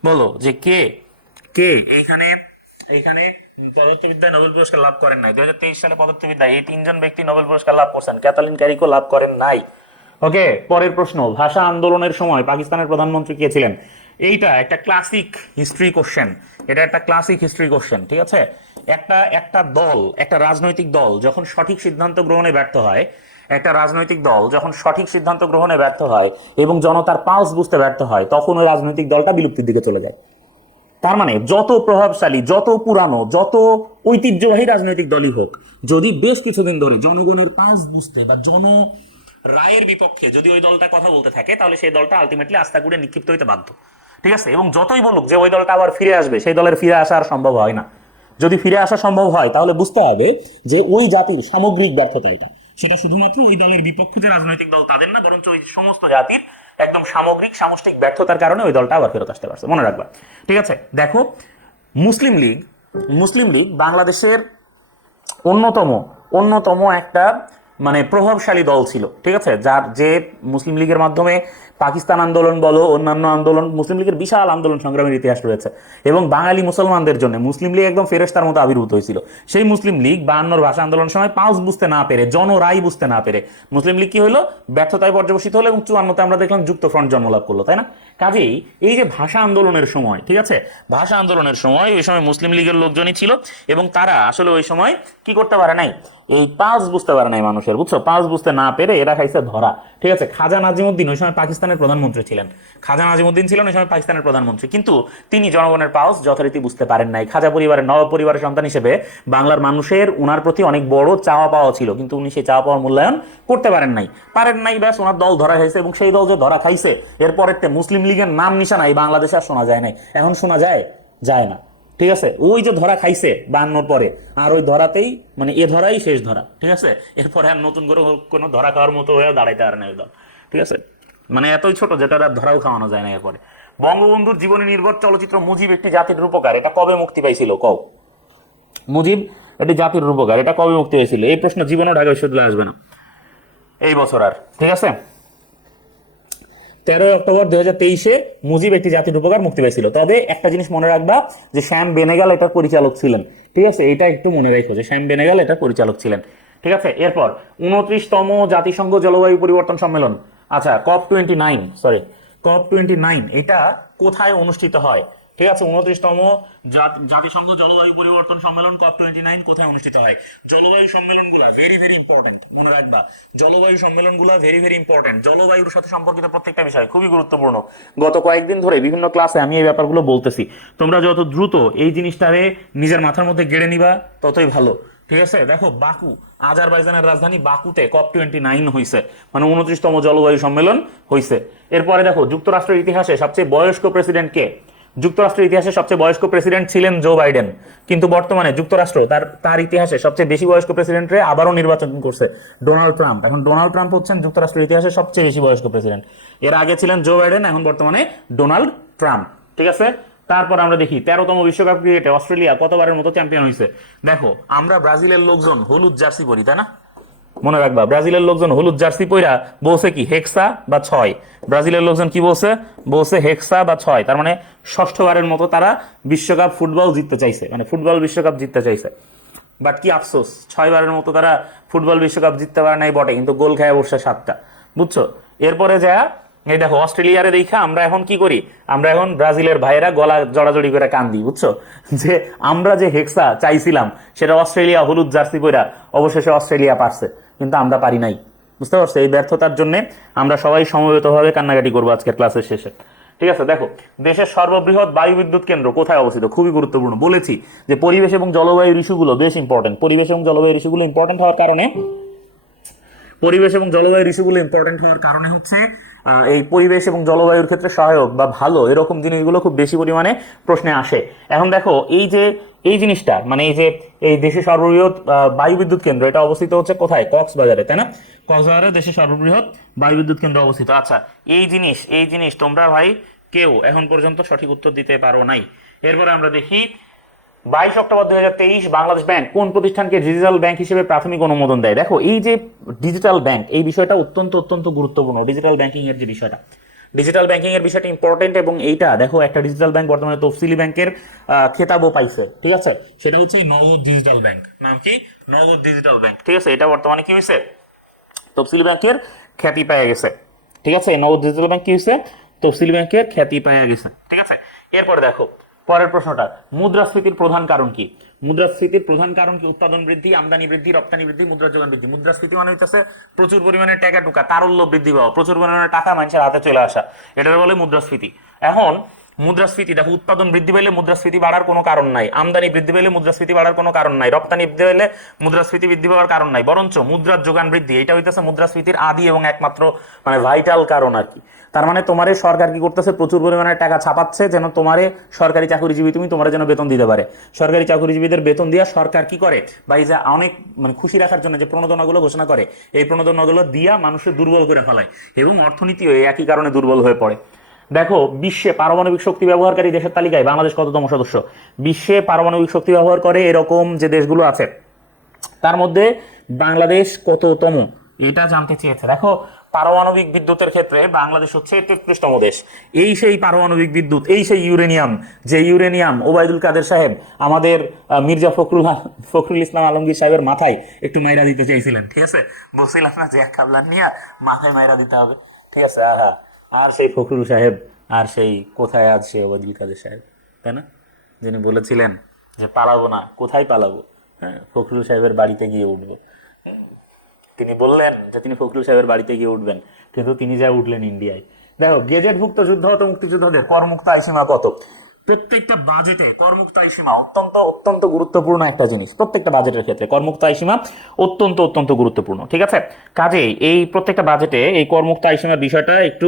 বলো যে কে কে এইখানে এইখানে পদার্থবিদ্যায় নোবেল পুরস্কার লাভ করেন নাই। 2023 সালে পদার্থবিদ্যায় এই 3জন ব্যক্তি নোবেল পুরস্কার লাভ করছেন, ক্যাথালিন ক্যারিকো লাভ করেন নাই। ওকে, পরের প্রশ্ন, ভাষা আন্দোলনের সময় পাকিস্তানের প্রধানমন্ত্রী কে ছিলেন? এইটা একটা ক্লাসিক হিস্ট্রি কোশ্চেন, এটা একটা ক্লাসিক হিস্ট্রি কোশ্চেন। ঠিক আছে, একটা একটা দল, একটা রাজনৈতিক দল যখন সঠিক সিদ্ধান্ত গ্রহণে ব্যর্থ হয়, একটা রাজনৈতিক দল যখন সঠিক সিদ্ধান্ত গ্রহণে ব্যর্থ হয় এবং জনতার পালস বুঝতে ব্যর্থ হয়, তখন ওই রাজনৈতিক দলটা বিলুপ্তির দিকে চলে যায়। তার মানে যত প্রভাবশালী, যত পুরানো, যত ঐতিহ্যবাহী রাজনৈতিক দলই হোক, যদি বেশ কিছুদিন ধরে জনগণের পালস বুঝতে বা জন রায়ের বিপক্ষে যদি ওই দলটা কথা বলতে থাকে, তাহলে সেই দলটা আলটিমেটলি আস্থা করে নিক্ষিপ্ত হইতে বাধ্য। ঠিক আছে, এবং যতই বলুক যে ওই দলটা আবার ফিরে আসবে, সেই দলের ফিরে আসা আর সম্ভব হয় না। যদি ফিরে আসা সম্ভব হয় তাহলে বুঝতে হবে যে ওই জাতির সামগ্রিক ব্যর্থতা, এটা সেটা শুধুমাত্র ওই দলের বিপক্ষে যে রাজনৈতিক দল তাদের না, বরঞ্চ ওই সমস্ত জাতির একদম সামগ্রিক সামষ্টিক ব্যর্থতার কারণে ওই দলটা আবার ফেরত আসতে পারছে, মনে রাখবা। ঠিক আছে, দেখো, মুসলিম লীগ বাংলাদেশের অন্যতম অন্যতম একটা মানে প্রভাবশালী দল ছিল। ঠিক আছে, যার যে মুসলিম লীগের মাধ্যমে পাকিস্তান আন্দোলন বলো, অন্যান্য আন্দোলন, মুসলিম লীগের বিশাল আন্দোলন সংগ্রামের ইতিহাস রয়েছে। এবং বাঙালি মুসলমানদের জন্য মুসলিম লীগ একদম ফেরেশতার মতো আবির্ভূত হয়েছিল। সেই মুসলিম লীগ 52 ভাষা আন্দোলনের সময় পালস বুঝতে না পেরে, জনরাই বুঝতে না পেরে, মুসলিম লীগ কি হলো? ব্যর্থতায় পর্যবসিত হলো এবং 54তে আমরা দেখলাম যুক্ত ফ্রন্ট জন্মলাভ করলো, তাই না? কাজেই এই যে ভাষা আন্দোলনের সময়, ঠিক আছে, ভাষা আন্দোলনের সময় ওই সময় মুসলিম লীগের লোকজনই ছিল এবং তারা আসলে ওই সময় কি করতে পারে নাই, এই পালস বুঝতে পারে নাই মানুষের, বুঝছো? পালস বুঝতে না পেরে এরা খাইছে ধরা। ঠিক আছে, খাজা নাজিমুদ্দিন ওই সময় পাকিস্তান পাকিস্তানের প্রধানমন্ত্রী ছিলেন। খাজা নাজিমুদ্দিন ছিলেন ওই সময় পাকিস্তানের প্রধানমন্ত্রী, কিন্তু তিনি জনগণের পাওস যথারীতি বুঝতে পারেন নাই। খাজা পরিবারের নবাব পরিবারের সন্তান হিসেবে বাংলার মানুষের ওনার প্রতি অনেক বড় চাওয়া পাওয়া ছিল, কিন্তু উনি সেই চাওয়া পাওয়ার মূল্যায়ন করতে পারেন নাই, ব্যাস ওনার দল ধরা খাইছে, এবং সেই দল যে ধরা খাইছে এরপরের মুসলিম লীগের নাম নিশানা এই বাংলাদেশে আর শোনা যায় নাই, এখন শোনা যায় না। ঠিক আছে, ওই যে ধরা খাইছে 52 পরে, আর ওই ধরাতেই মানে এ ধরাই শেষ ধরা। ঠিক আছে, এরপরে আর নতুন করে কোনো ধরা খাওয়ার মতো হয়ে দাঁড়াইতে আর না দল। ঠিক আছে, মানে এতই ছোট যেটা আর ধরাও খাওয়ানো যায় না। এরপরে বঙ্গবন্ধুর জীবনী নির্ভর চলচ্চিত্র মুজিব একটি জাতির রূপকার, এটা কবে মুক্তি পাইছিল কও? মুজিব একটি জাতির রূপকার, এটা কবে মুক্তি হয়েছিল? এই প্রশ্ন জীবনও ঢাকা বিশ্ববিদ্যালয়ে আসবে না এই বছর আর। ঠিক আছে, 13 অক্টোবর 2023 মুজিব একটি জাতির রূপকার মুক্তি পেয়েছিল। তবে একটা জিনিস মনে রাখবা যে শ্যাম বেনেগাল এটার পরিচালক ছিলেন। ঠিক আছে, এটা একটু মনে রাখো যে শ্যাম বেনেগাল এটার পরিচালক ছিলেন। ঠিক আছে, এরপর 29তম জাতিসংঘ জলবায়ু পরিবর্তন সম্মেলন, আচ্ছা COP29 এটা কোথায় অনুষ্ঠিত হয়? ঠিক আছে, 29তম জাতিসংঘ জলবায়ু পরিবর্তন সম্মেলন COP29 কোথায় অনুষ্ঠিত হয়? জলবায়ু সম্মেলনগুলা ভেরি ভেরি ইম্পর্টেন্ট, মনে রাখবা জলবায়ু সম্মেলনগুলা ভেরি ভেরি ইম্পর্টেন্ট। জলবায়ুর সাথে সম্পর্কিত প্রত্যেকটা বিষয় খুবই গুরুত্বপূর্ণ। গত কয়েকদিন ধরে বিভিন্ন ক্লাসে আমি এই ব্যাপারগুলো বলতেছি, তোমরা যত দ্রুত এই জিনিসটারে নিজের মাথার মধ্যে গেড়ে নিবা ততই ভালো। ঠিক আছে, দেখো বাকু, আজারবাইজানের রাজধানী বাকুতে COP29 হয়েছে, মানে 29তম জলবায়ু সম্মেলন হয়েছে। এরপরে দেখো যুক্তরাষ্ট্রের ইতিহাসে সবচেয়ে বয়স্ক প্রেসিডেন্ট কে? যুক্তরাষ্ট্রের ইতিহাসে সবচেয়ে বয়স্ক প্রেসিডেন্ট ছিলেন জো বাইডেন, কিন্তু বর্তমানে যুক্তরাষ্ট্র তার ইতিহাসে সবচেয়ে বেশি বয়স্ক প্রেসিডেন্টরে আবারও নির্বাচন করছে ডোনাল্ড ট্রাম্প। এখন ডোনাল্ড ট্রাম্প হচ্ছেন যুক্তরাষ্ট্রের ইতিহাসে সবচেয়ে বেশি বয়স্ক প্রেসিডেন্ট। এর আগে ছিলেন জো বাইডেন, এখন বর্তমানে ডোনাল্ড ট্রাম্প। ঠিক আছে, তারপর আমরা দেখি 13তম বিশ্বকাপ ক্রিকেটে অস্ট্রেলিয়া কতবারের মতো চ্যাম্পিয়ন হয়েছে? দেখো আমরা ব্রাজিলের লোকজন হলুদ জার্সি পরি, তাই না? মনে রাখবা ব্রাজিলের লোকজন হলুদ জার্সি পইরা বলছে কি হেক্সা বা 6। ব্রাজিলের লোকজন কি বলছে হেক্সা বা 6, তার মানে ষষ্ঠবারের মতো তারা বিশ্বকাপ ফুটবল জিততে চাইছে, মানে ফুটবল বিশ্বকাপ জিততে চাইছে। বাট কি আফসোস, 6বারের মতো তারা ফুটবল বিশ্বকাপ জিততে পারে নাই বটে, কিন্তু গোল খায় বসে 7টা, বুঝছো? এরপরে যা এই দেখো অস্ট্রেলিয়ারে দেখা আমরা এখন কি করি, আমরা এখন ব্রাজিলের ভাইয়েরা গলা জড়াজড়ি করে কান্দি, বুঝছো? যে আমরা যে হেক্সা চাইছিলাম সেটা অস্ট্রেলিয়া হলুদ জার্সি পইরা অবশেষে অস্ট্রেলিয়া পারছে, কিন্তু আমরা পারি নাই। বুঝতে পারছো? এই ব্যর্থতার জন্য আমরা সবাই সমবেতভাবে কান্নাকাটি করবো আজকের ক্লাসের শেষে। ঠিক আছে, দেখো দেশের সর্ববৃহৎ বায়ু বিদ্যুৎ কেন্দ্র কোথায় অবস্থিত? খুবই গুরুত্বপূর্ণ, বলেছি যে পরিবেশ এবং জলবায়ুর ইস্যুগুলো বেশ ইম্পর্টেন্ট। পরিবেশ এবং জলবায়ুর ইস্যুগুলো ইম্পর্টেন্ট হওয়ার কারণে হচ্ছে এই পরিবেশ এবং জলবায়ুর ক্ষেত্রে সহায়ক বা ভালো এরকম জিনিসগুলো খুব বেশি পরিমাণে প্রশ্নে আসে। এখন দেখো এই জিনিসটা মানে এই দেশের সর্ববৃহৎ বায়ু বিদ্যুৎ কেন্দ্র এটা অবস্থিত হচ্ছে কোথায়? কক্সবাজারে, তাই না? কক্সবাজারে দেশের সর্ববৃহৎ বায়ু বিদ্যুৎ কেন্দ্র অবস্থিত। আচ্ছা, এই জিনিস তোমরা ভাই কেউ এখন পর্যন্ত সঠিক উত্তর দিতে পারো নাই। এরপরে আমরা দেখি 22 অক্টোবর 2023 বাংলাদেশ ব্যাংক কোন প্রতিষ্ঠানকে ডিজিটাল ব্যাংক হিসেবে প্রাথমিক অনুমোদন দেয়? দেখো এই যে ডিজিটাল ব্যাংক, এই বিষয়টা অত্যন্ত গুরুত্বপূর্ণ। ডিজিটাল ব্যাংকিং এর যে বিষয়টা, ডিজিটাল ব্যাংকিং এর বিষয়টা ইম্পর্টেন্ট, এবং এইটা দেখো একটা ডিজিটাল ব্যাংক বর্তমানে তফসিলি ব্যাংকের খেতাবও পাইছে। ঠিক আছে, সেটা হচ্ছে নগদ ডিজিটাল ব্যাংক। নাম কি? নগদ ডিজিটাল ব্যাংক। ঠিক আছে, এটা বর্তমানে কি হয়েছে? তফসিলি ব্যাংকের খ্যাতি পেয়ে গেছে। ঠিক আছে, নগদ ডিজিটাল ব্যাংক কি হয়েছে? তফসিলি ব্যাংকের খ্যাতি পেয়ে গেছে। ঠিক আছে, এরপরে দেখো পরের প্রশ্নটা, মুদ্রাস্ফীতির প্রধান কারণ কি? মুদ্রাস্ফীতির প্রধান কারণ কি? উৎপাদন বৃদ্ধি, আমদানি বৃদ্ধি, রপ্তানি বৃদ্ধি, মুদ্রার যোগান বৃদ্ধি। মুদ্রাস্ফীতি মানে হচ্ছে প্রচুর পরিমাণে টাকা টুকা তারল্য বৃদ্ধি পাওয়া, প্রচুর পরিমাণে টাকা মানুষের হাতে চলে আসা, এটার বলে মুদ্রাস্ফীতি। এখন মুদ্রাস্ফীতি দেখো, উৎপাদন বৃদ্ধি পেলে মুদ্রাস্ফীতি বাড়ার কোনো কারণ নাই, আমদানি বৃদ্ধি পেলে মুদ্রাস্ফীতি বাড়ার কোনো কারণ নাই, রপ্তানি বৃদ্ধি পেলে মুদ্রাস্ফীতি বৃদ্ধি পাওয়ার কারণ নাই, বরঞ্চ মুদ্রার যোগান বৃদ্ধি এটা হইতেছে মুদ্রাস্ফীতির আদি এবং একমাত্র মানে ভাইটাল কারণ আর কি। তার মানে তোমারে সরকার কি করতেছে? প্রচুর পরিমাণে টাকা ছাপাচ্ছে যেন তোমারে সরকারি চাকরিজীবী তোমার যেন বেতন দিতে পারে। সরকারি চাকরিজীবীদের বেতন দিয়া সরকার কি করে বা এই যে অনেক মানে খুশি রাখার জন্য যে প্রণোদনাগুলো ঘোষণা করে, এই প্রণোদনাগুলো দিয়া মানুষের দুর্বল করে ফেলায়, এবং অর্থনীতিও একই কারণে দুর্বল হয়ে পড়ে। দেখো বিশ্বে পারমাণবিক শক্তি ব্যবহারকারী দেশের তালিকায় বাংলাদেশ কততম সদস্য? বিশ্বে পারমাণবিক শক্তি ব্যবহার করে এরকম যে দেশগুলো আছে তার মধ্যে বাংলাদেশ কততম এটা জানতে চেয়েছে। দেখো পারমাণবিক বিদ্যুতের ক্ষেত্রে বাংলাদেশ হচ্ছে 33তম দেশ। এই সেই পারমাণবিক বিদ্যুৎ, এই সেই ইউরেনিয়াম, যে ইউরেনিয়াম ওবায়দুল কাদের সাহেব আমাদের মির্জা ফখরুল ইসলাম আলমগীর সাহেবের মাথায় একটু মাইরা দিতে চাইছিলেন। ঠিক আছে, বলছিলাম না যে এক কাবলান নিয়ে মাথায় মাইরা দিতে হবে। ঠিক আছে, আর সেই ফখরুল সাহেব আর সেই কোথায় আজ সে ওবায়দুল কাদের সাহেব, তাই না? যিনি বলেছিলেন যে পালাবো না, কোথায় পালাবো? হ্যাঁ, ফখরুল সাহেবের বাড়িতে গিয়ে উঠবো। তিনি বললেন যে তিনি ফখরুল সাহেবের বাড়িতে গিয়ে উঠবেন, কিন্তু তিনি যা উঠলেন ইন্ডিয়ায়। দেখো গেজেটভুক্ত যুদ্ধাহত মুক্তিযোদ্ধাদের করমুক্ত আয়সীমা কত? প্রত্যেকটা বাজেটে করমুক্ত আয়সীমা অত্যন্ত অত্যন্ত গুরুত্বপূর্ণ একটা জিনিস। প্রত্যেকটা বাজেটের ক্ষেত্রে করমুক্ত আয়সীমা অত্যন্ত অত্যন্ত গুরুত্বপূর্ণ, ঠিক আছে? কাজেই এই প্রত্যেকটা বাজেটে এই করমুক্ত আয়সীমার বিষয়টা একটু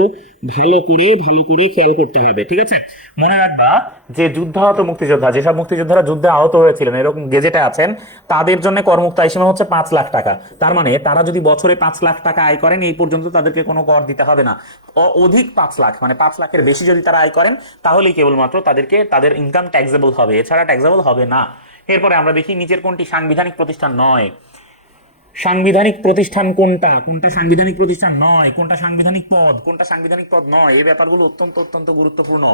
ভালো করে খেয়াল করতে হবে, ঠিক আছে? মনে রাখবা যে যুদ্ধাহত মুক্তিযোদ্ধা, যেসব মুক্তিযোদ্ধারা যুদ্ধে আহত হয়েছিলেন এরকম গেজেটে আছেন, তাদের জন্য করমুক্ত আয়সীমা হচ্ছে 5 লাখ টাকা। তার মানে তারা যদি বছরে 5 লাখ টাকা আয় করেন, এই পর্যন্ত তাদেরকে কোনো কর দিতে হবে না। অধিক 5 লাখ, মানে 5 লাখের বেশি যদি তারা আয় করেন, তাহলেই কেবলমাত্র তাদের ইনকাম ট্যাক্সেবল হবে, এছাড়া ট্যাক্সেবল হবে না। এরপরে আমরা দেখি নিচের কোনটি সাংবিধানিক প্রতিষ্ঠান নয়। সাংবিধানিক প্রতিষ্ঠান কোনটা, কোনটা সাংবিধানিক প্রতিষ্ঠান নয়, কোনটা সাংবিধানিক পদ, কোনটা সাংবিধানিক পদ নয়, এই ব্যাপারগুলো অত্যন্ত অত্যন্ত গুরুত্বপূর্ণ।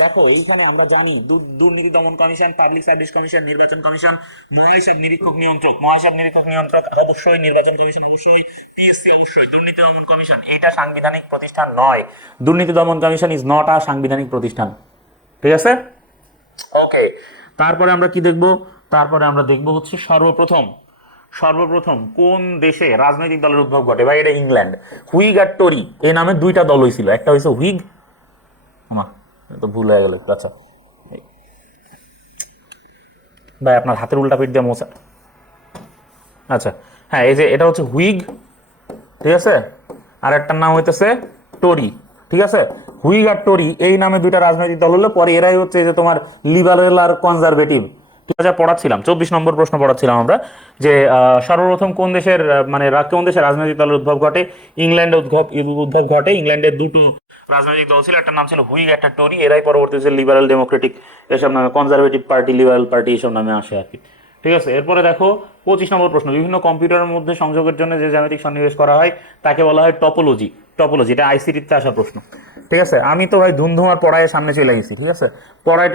দেখো এইখানে আমরা জানি দুর্নীতি দমন কমিশন, পাবলিক সার্ভিস কমিশন, নির্বাচন কমিশন, মহাহিসাব নিরীক্ষক নিয়ন্ত্রক অবশ্যই, নির্বাচন কমিশন অবশ্যই, পিএসসি অবশ্যই, দুর্নীতি দমন কমিশন এটা সাংবিধানিক প্রতিষ্ঠান নয়। দুর্নীতি দমন কমিশন ইজ নট আ সাংবিধানিক প্রতিষ্ঠান, ঠিক আছে? ওকে, তারপরে আমরা কি দেখব? তারপরে আমরা দেখব হচ্ছে সর্বপ্রথম কোন দেশে রাজনৈতিক দলের উদ্ভব ঘটে? ভাই এটা ইংল্যান্ড। হুইগ আর টরি এই নামে দুইটা দল হয়েছিল, একটা হয়েছে হুইগ, আমার তো ভুল হয়ে গেল, আচ্ছা ভাই আপনার হাতের উল্টা পিঠ দিয়ে মোছা, আচ্ছা হ্যাঁ, এই যে এটা হচ্ছে হুইগ, ঠিক আছে? আর একটার নাম হইতেছে টরি, ঠিক আছে? হুইগ আর টরি এই নামে দুইটা রাজনৈতিক দল হলো, পরে এরাই হচ্ছে যে তোমার লিবারেল আর কনজারভেটিভ। পড়াচ্ছিলাম 24 নম্বর প্রশ্ন পড়াচ্ছিলাম আমরা যে সর্বপ্রথম কোন দেশের কোন দেশের রাজনৈতিক দলের উদ্ভব ঘটে? ইংল্যান্ডে উদ্ভব ঘটে। ইংল্যান্ডের দুটো রাজনৈতিক দল ছিল, একটা নাম ছিল হুইগ, একটা টরি। এরাই পরবর্তী লিবারেল ডেমোক্রেটিক এসব নামে, কনজারভেটিভ পার্টি, লিবারেল পার্টি এসব নামে আসে আর কি, ঠিক আছে? এরপরে দেখো 25 নম্বর প্রশ্ন, বিভিন্ন কম্পিউটারের মধ্যে সংযোগের জন্য যে জ্যামিতিক সন্নিবেশ করা হয় তাকে বলা হয় টপোলজি। এটা আইসিটিতে আসা প্রশ্ন, ঠিক আছে? আমি তো ভাই ধুমধুমার পড়ায় সামনে চলে গেছি, ঠিক আছে? পড়ায়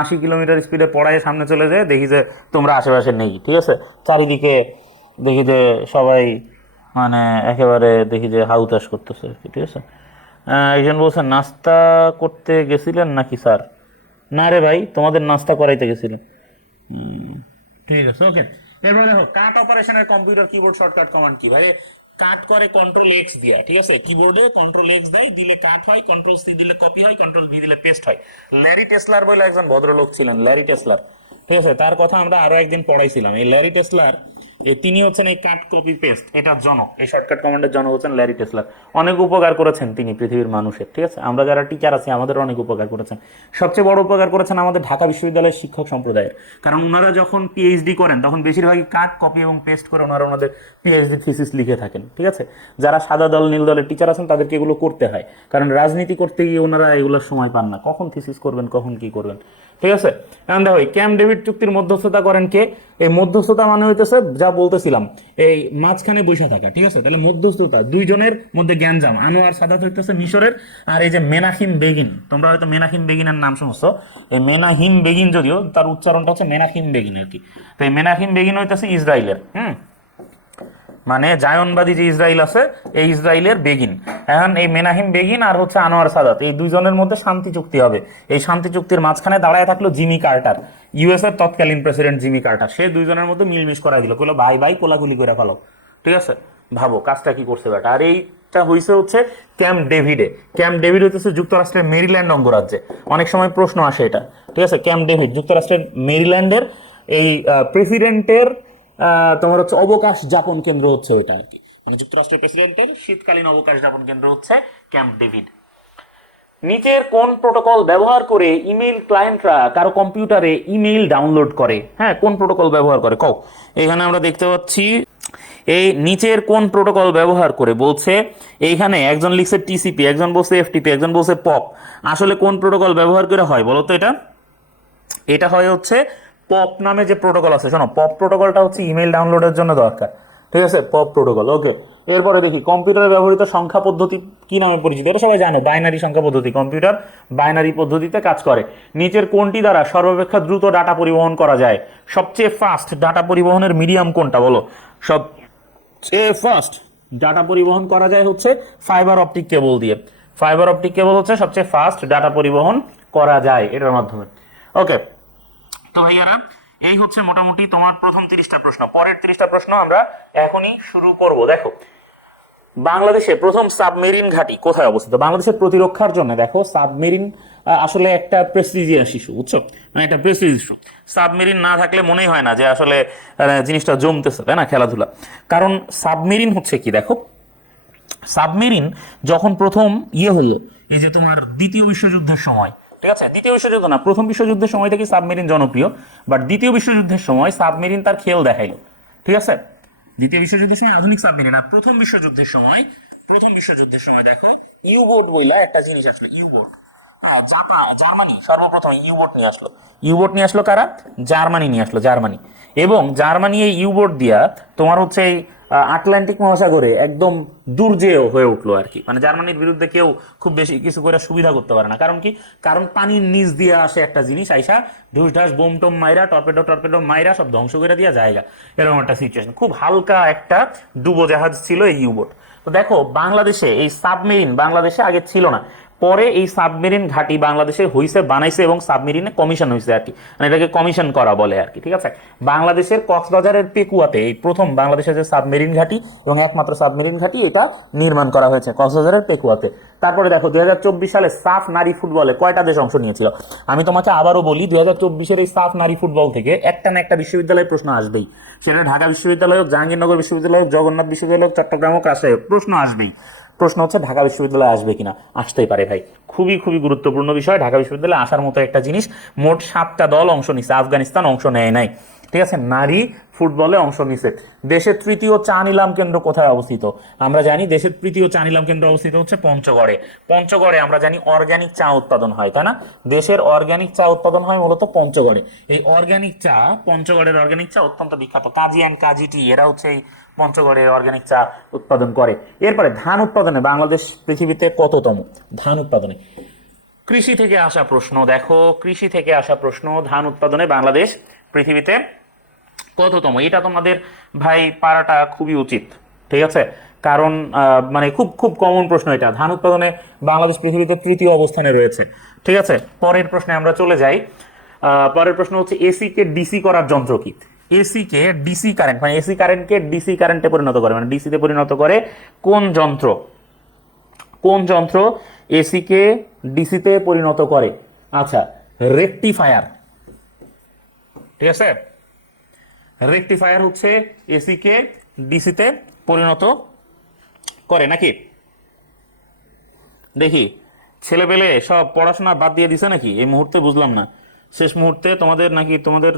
80 কিলোমিটার স্পিডে পড়ায় সামনে চলে যায়, দেখি যে তোমরা আশেপাশে নেই, ঠিক আছে? চারিদিকে দেখি যে সবাই মানে একেবারে দেখি যে হাউতাস করতেছে আর কি, ঠিক আছে? একজন বলছেন নাস্তা করতে গেছিলেন নাকি স্যার? না রে ভাই, তোমাদের নাস্তা করাইতে গেছিলেন। ঠিক আছে, ওকে। এরপরে দেখো কাট অপারেশনের কম্পিউটার কিবোর্ড শর্টকাট কমান্ড কি? ভাই কাট করে কন্ট্রোল এক্স দিয়া, ঠিক আছে? কিবোর্ডে কন্ট্রোল এক্স দেয়, দিলে কাট হয়, কন্ট্রোল সি দিলে কপি হয়, কন্ট্রোল ভি দিলে পেস্ট হয়। ল্যারি টেসলার বলে একজন ভদ্রলোক ছিলেন, ল্যারি টেসলার, ঠিক আছে? তার কথা আমরা আরো একদিন পড়াইছিলাম। এই ল্যারি টেসলার তিনি হচ্ছেন এই কাট কপি পেস্ট এটার জনক, এই শর্টকাট কমান্ডের জনক হচ্ছেন ল্যারি টেসলার। অনেক উপকার করেছেন তিনি পৃথিবীর মানুষের, ঠিক আছে? আমরা যারা টিচার আছি আমাদের অনেক উপকার করেছেন। সবচেয়ে বড় উপকার করেছেন আমাদের ঢাকা বিশ্ববিদ্যালয়ের শিক্ষক সম্প্রদায়ের, কারণ ওনারা যখন পিএইচডি করেন তখন বেশিরভাগই কাট কপি এবং পেস্ট করে ওনাদের পিএইচডি থিসিস লিখে থাকেন, ঠিক আছে? যারা সাদা দল নীল দলের টিচার আছেন তাদেরকে এগুলো করতে হয়, কারণ রাজনীতি করতে গিয়ে ওনারা এগুলোর সময় পান না, কখন থিসিস করবেন, কখন কি করবেন, ঠিক আছে? এখন দেখো ক্যাম্প ডেভিড চুক্তির মধ্যস্থতা করেন কে? এই মধ্যস্থতা মানে হইতেছে যা বলতেছিলাম, এই মাঝখানে বৈশা থাকা, ঠিক আছে? তাহলে মধ্যস্থতা দুইজনের মধ্যে জ্ঞানজাম। আনোয়ার সাদাত হইতেছে মিশরের, আর এই যে মেনাহিম বেগিন, তোমরা হয়তো মেনাহিম বেগিনের নাম শুনছো। এই মেনাহিম বেগিন যদিও তার উচ্চারণটা হচ্ছে মেনাহিম বেগিন আর কি। তো এই মেনাহিম বেগিন হইতেছে ইসরায়েলের, মানে জায়নবাদী যে ইসরায়েল আছে এই ইসরায়েলের বেগিন। এখন এই মেনাহিম বেগিন আর হচ্ছে আনোয়ার সাদাত, এই দুইজনের মধ্যে শান্তি চুক্তি হবে। এই শান্তি চুক্তির মাঝখানে দাঁড়ায় থাকলো জিমি কার্টার, ইউএস এর তৎকালীন প্রেসিডেন্ট জিমি কার্টার। সে দুইজনের মধ্যে মিলমিশ করাই দিল, কইলো ভাই ভাই কোলাকুলি করে ফেলো, ঠিক আছে? ভাবো কাজটা কি করছে বেটা। আর এইটা হয়েছে হচ্ছে ক্যাম্প ডেভিডে। ক্যাম্প ডেভিড হচ্ছে যুক্তরাষ্ট্রের মেরিল্যান্ড অঙ্গরাজ্যে, অনেক সময় প্রশ্ন আসে এটা, ঠিক আছে? ক্যাম্প ডেভিড যুক্তরাষ্ট্রের মেরিল্যান্ডের এই প্রেসিডেন্টের তোমার হচ্ছে অবকাশ যাপন কেন্দ্র হচ্ছে ওইটা আর কি, মানে যুক্তরাষ্ট্রের প্রেসিডেন্টের শীতকালীন অবকাশ যাপন কেন্দ্র হচ্ছে ক্যাম্প ডেভিড। নিচের কোন প্রোটোকল ব্যবহার করে ইমেইল ক্লায়েন্টরা কারো কম্পিউটারে ইমেইল ডাউনলোড করে? হ্যাঁ, কোন প্রোটোকল ব্যবহার করে কও? এখানে আমরা দেখতে পাচ্ছি এই নিচের কোন প্রোটোকল ব্যবহার করে বলছে। এইখানে একজন লিখছে টিসিপি, একজন বলছে এফটিপি, একজন বলছে পপ। আসলে কোন প্রোটোকল ব্যবহার করে হয় বলো তো? এটা হয় হচ্ছে পপ নামে যে প্রোটোকল আছে। শোনো, পপ প্রোটোকলটা হচ্ছে ইমেইল ডাউনলোডের জন্য দরকার, ঠিক আছে? পপ প্রোটোকল, ওকে। এরপরে দেখি কম্পিউটারে ব্যবহৃত সংখ্যা পদ্ধতি কি নামে পরিচিত? এটা সবাই জানো, বাইনারি সংখ্যা পদ্ধতি। কম্পিউটার বাইনারি পদ্ধতিতে কাজ করে। নিচের কোনটি দ্বারা সর্বাপেক্ষা দ্রুত ডাটা পরিবহন করা যায়? সবচেয়ে ফাস্ট ডাটা পরিবহনের মিডিয়াম কোনটা বলো? সবচেয়ে ফাস্ট ডাটা পরিবহন করা যায় হচ্ছে ফাইবার অপটিক কেবল দিয়ে। ফাইবার অপটিক কেবল হচ্ছে সবচেয়ে ফাস্ট ডাটা পরিবহন করা যায় এটার মাধ্যমে, ওকে। তো ভাইয়ারা এই হচ্ছে মোটামুটি তোমার প্রথম 30টা প্রশ্ন। পরের 30টা প্রশ্ন আমরা এখনই শুরু করব। দেখো বাংলাদেশে প্রথম সাবমেরিন ঘাঁটি কোথায় অবস্থিত? বাংলাদেশের প্রতিরক্ষার জন্য দেখো সাবমেরিন আসলে একটা প্রেস্টিজিয়াস ইস্যু, বুঝছো, মানে একটা প্রেস্টিজ ইস্যু। সাবমেরিন না থাকলে মনেই হয় না যে আসলে জিনিসটা জমতেছে, তাই না, খেলাধুলা। কারণ সাবমেরিন হচ্ছে কি, দেখো সাবমেরিন যখন প্রথম হলো, এই যে তোমার দ্বিতীয় বিশ্বযুদ্ধের সময়, ঠিক আছে, দ্বিতীয় বিশ্বযুদ্ধ না, প্রথম বিশ্বযুদ্ধের সময় থেকে সাবমেরিন জনপ্রিয়, বাট দ্বিতীয় বিশ্বযুদ্ধের সময় সাবমেরিন তার খেল দেখাইলো, ঠিক আছে। দ্বিতীয় বিশ্বযুদ্ধের সময় আধুনিক সাবমেরিন, আর প্রথম বিশ্বযুদ্ধের সময় দেখো ইউবোট বইলা একটা জিনিস আসলো, ইউবোট। হ্যাঁ, জার্মানি সর্বপ্রথম ইউবোট নিয়ে আসলো কারা? জার্মানি নিয়ে আসলো, জার্মানি। এবং জার্মানি এই ইউবোট দিয়া তোমার হচ্ছে এই আটলান্টিক মহাসাগরে একদম দুর্জেয় হয়ে উঠলো আর কি। মানে জার্মানির বিরুদ্ধে কেউ খুব বেশি কিছু করে সুবিধা করতে পারে না। কারণ কি? কারণ পানির নিচ দিয়ে আসে একটা জিনিস, আইসা ঢুস ঢাস বোম টোম মাইরা, টর্পেডো মাইরা সব ধ্বংস করে দিয়া জায়গা, এরকম একটা সিচুয়েশন। খুব হালকা একটা ডুবো জাহাজ ছিল এই ইউবোট। তো দেখো বাংলাদেশে এই সাবমেরিন বাংলাদেশে আগে ছিল না, পরে এই সাবমেরিন ঘাঁটি বাংলাদেশে হইছে, বানাইছে, এবং সাবমেরিনে কমিশন হয়েছে আর কি, মানে এটাকে কমিশন করা বলে আর কি, ঠিক আছে। বাংলাদেশের কক্সবাজারের পেকুয়াতে এই প্রথম বাংলাদেশের যে সাবমেরিন ঘাঁটি এবং একমাত্র সাবমেরিন ঘাঁটি, এটা নির্মাণ করা হয়েছে কক্সবাজারের পেকুয়াতে। তারপরে দেখো 2024 সালে সাফ নারী ফুটবলে কয়টা দেশ অংশ নিয়েছিল? আমি তোমাকে আবারও বলি, 2024-এর এই সাফ নারী ফুটবল থেকে একটা না একটা বিশ্ববিদ্যালয়ের প্রশ্ন আসবেই। সেটা ঢাকা বিশ্ববিদ্যালয় হোক, জাহাঙ্গীরনগর বিশ্ববিদ্যালয় হোক, জগন্নাথ বিশ্ববিদ্যালয় হোক, চট্টগ্রাম হোক, রাজশাহী হোক, প্রশ্ন আসবেই। প্রশ্ন হচ্ছে ঢাকা বিশ্ববিদ্যালয়ে আসবে কিনা, আসতেই পারে ভাই। খুবই খুবই গুরুত্বপূর্ণ বিষয়, ঢাকা বিশ্ববিদ্যালয়ে আসার মতো একটা জিনিস। মোট 7টা দল অংশ নিচ্ছে, আফগানিস্তান অংশ নেয় নাই, ঠিক আছে। নারী ফুটবলে অংশ নিছে। দেশের তৃতীয় চা নিলাম কেন্দ্র কোথায় অবস্থিত? আমরা জানি দেশের তৃতীয় চা নিলাম কেন্দ্র অবস্থিত হচ্ছে পঞ্চগড়ে। পঞ্চগড়ে আমরা জানি অর্গানিক চা উৎপাদন হয়, তাই না? দেশের অর্গানিক চা উৎপাদন হয় মূলত পঞ্চগড়ে। এই অর্গানিক চা, পঞ্চগড়ের অর্গানিক চা অত্যন্ত বিখ্যাত। কাজী অ্যান্ড কাজী টি, এরা হচ্ছে এই পঞ্চগড়ে অর্গানিক চা উৎপাদন করে। এরপরে ধান উৎপাদনে বাংলাদেশ পৃথিবীতে কততম? ধান উৎপাদনে কৃষি থেকে আসা প্রশ্ন, দেখো কৃষি থেকে আসা প্রশ্ন, ধান উৎপাদনে বাংলাদেশ পৃথিবীতে কততম? এটা তোমাদের ভাই পারাটা খুবই উচিত, ঠিক আছে। কারণ মানে খুব খুব কমন প্রশ্ন এটা। ধান উৎপাদনে বাংলাদেশ পৃথিবীতে তৃতীয় অবস্থানে রয়েছে, ঠিক আছে। পরের প্রশ্নে আমরা চলে যাই। পরের প্রশ্ন হচ্ছে এসি কে ডিসি করার যন্ত্র কি? এসি কে ডিসি কারেন্ট, মানে এসি কারেন্টকে ডিসি কারেন্টে পরিণত করে, মানে ডিসিতে পরিণত করে কোন যন্ত্র? কোন যন্ত্র এসি কে ডিসিতে পরিণত করে? আচ্ছা, রেকটিফায়ার, ঠিক আছে। রেকটিফায়ার হচ্ছে এসি কে ডিসিতে পরিণত করে নাকি? দেখি ছেলেপেলে সব পড়াশোনা বাদ দিয়ে দিছে নাকি এই মুহূর্তে? বুঝলাম না, শেষ মুহূর্তে তোমাদের নাকি তোমাদের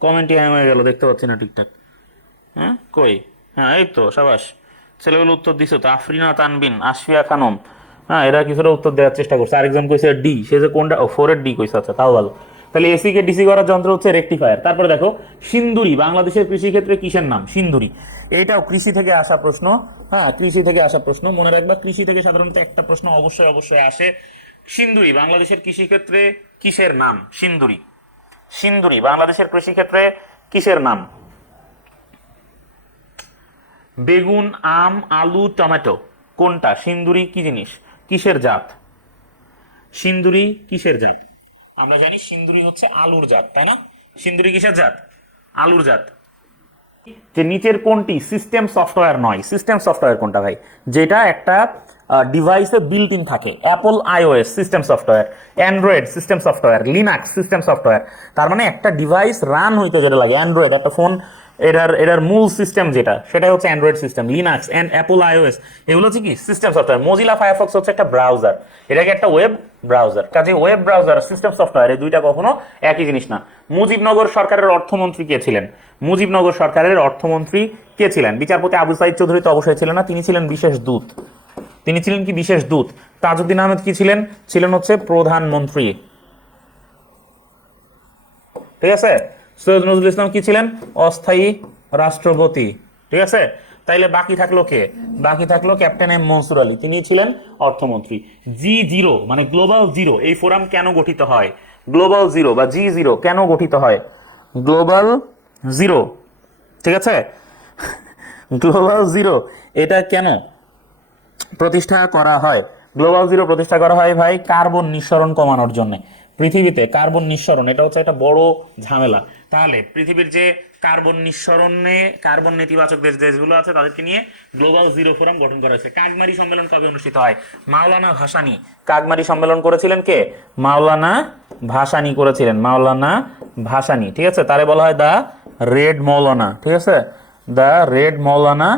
কমেন্টই হ্যাং হয়ে গেল, দেখতে পাচ্ছি না ঠিকঠাক। হ্যাঁ কই? হ্যাঁ এই তো, সাবাস, ছেলেগুলো উত্তর দিছো তো। আফরিনা তানবিন, আসফিয়া খানম, হ্যাঁ এরা কিছুটা উত্তর দেওয়ার চেষ্টা করছে। আরেকজন কইছে ডি, সে যে কোনটা, ও 4-এর ডি কইছে, আচ্ছা তাও ভালো। তাহলে এসি কে ডিসি করার যন্ত্র হচ্ছে রেকটিফায়ার। তারপরে দেখো সিন্দুরি বাংলাদেশের কৃষি ক্ষেত্রে কিসের নাম? সিন্দুরি। এটাও কৃষি থেকে আসা প্রশ্ন, হ্যাঁ কৃষি থেকে আসা প্রশ্ন, মনে রাখবা কৃষি থেকে সাধারণত একটা প্রশ্ন অবশ্যই অবশ্যই আসে। সিন্দুরি বাংলাদেশের কৃষি ক্ষেত্রে কিসের নাম? সিন্দুরি। সিন্দুরি বাংলাদেশের কৃষি ক্ষেত্রে কিসের নাম? বেগুন, আম, আলু, টমেটো কোনটা? সিন্দুরি কি জিনিস, কিসের জাত? সিন্দুরি কিসের জাত? আমরা জানি সিন্দুরি হচ্ছে আলুর জাত, তাই না? সিন্দুরি কিসের জাত? আলুর জাত। যে নিচের কোনটি সিস্টেম সফটওয়্যার নয়? সিস্টেম সফটওয়্যার কোনটা ভাই? যেটা একটা ডিভাইসে বিল্ট ইন থাকে। Apple iOS system software, Android system software, Linux system software. তার মানে একটা ডিভাইস রান হইতে যেটা লাগে, অ্যান্ড্রয়েড একটা ফোন, এটার মূল সিস্টেম যেটা, সেটাই হচ্ছে Android system. Linux and Apple iOS এগুলো হচ্ছে কি সিস্টেম সফটওয়্যার। মজিলা ফায়ারফক্স হচ্ছে একটা ব্রাউজার, এটাকে একটা ওয়েব ব্রাউজার। কাজে ওয়েব ব্রাউজার সিস্টেম সফটওয়্যার এই দুইটা কখনো একই জিনিস না। মুজিবনগর সরকারের অর্থমন্ত্রী কে ছিলেন? মুজিবনগর সরকারের অর্থমন্ত্রী কে ছিলেন? বিচারপতি আবু সাইদ চৌধুরী তো অবশ্যই ছিলেন না, তিনি ছিলেন বিশেষ দূত। তিনি ছিলেন কি বিশেষ দূত। তাজউদ্দিন আহমেদ কি ছিলেন? ছিলেন হচ্ছে প্রধানমন্ত্রী, ঠিক আছে। সৈয়দ নজরুল ইসলাম কি ছিলেন? অস্থায়ী রাষ্ট্রপতি, ঠিক আছে। তাইলে বাকি থাকলো কে? বাকি থাকলো ক্যাপ্টেন এম মনসুর আলী, তিনি ছিলেন অর্থমন্ত্রী। G0 মানে গ্লোবাল জিরো, এই ফোরাম কেন গঠিত হয়? গ্লোবাল জিরো বা G0 কেন গঠিত হয়? গ্লোবাল জিরো, ঠিক আছে। গ্লোবাল জিরো এটা কেন প্রতিষ্ঠা করা হয়? গ্লোবাল জিরো প্রতিষ্ঠা করা হয় ভাই কার্বন নিঃসরণ কমানোর জন্য। পৃথিবীতে কার্বন নিঃসরণ এটা হচ্ছে একটা বড় ঝামেলা। তাহলে পৃথিবীর যে কার্বন নিঃসরণে কার্বন নেতিবাচক দেশগুলো আছে তাদেরকে নিয়ে গ্লোবাল জিরো ফোরাম গঠন করা হয়েছে। কাগমারি সম্মেলন কবে অনুষ্ঠিত হয়? মাওলানা ভাসানী কাগমারি সম্মেলন করেছিলেন কে? মাওলানা ভাসানী করেছিলেন, মাওলানা ভাসানী। ঠিক আছে, তারে বলা হয় দা রেড মৌলানা। ঠিক আছে, দা রেড মৌলানা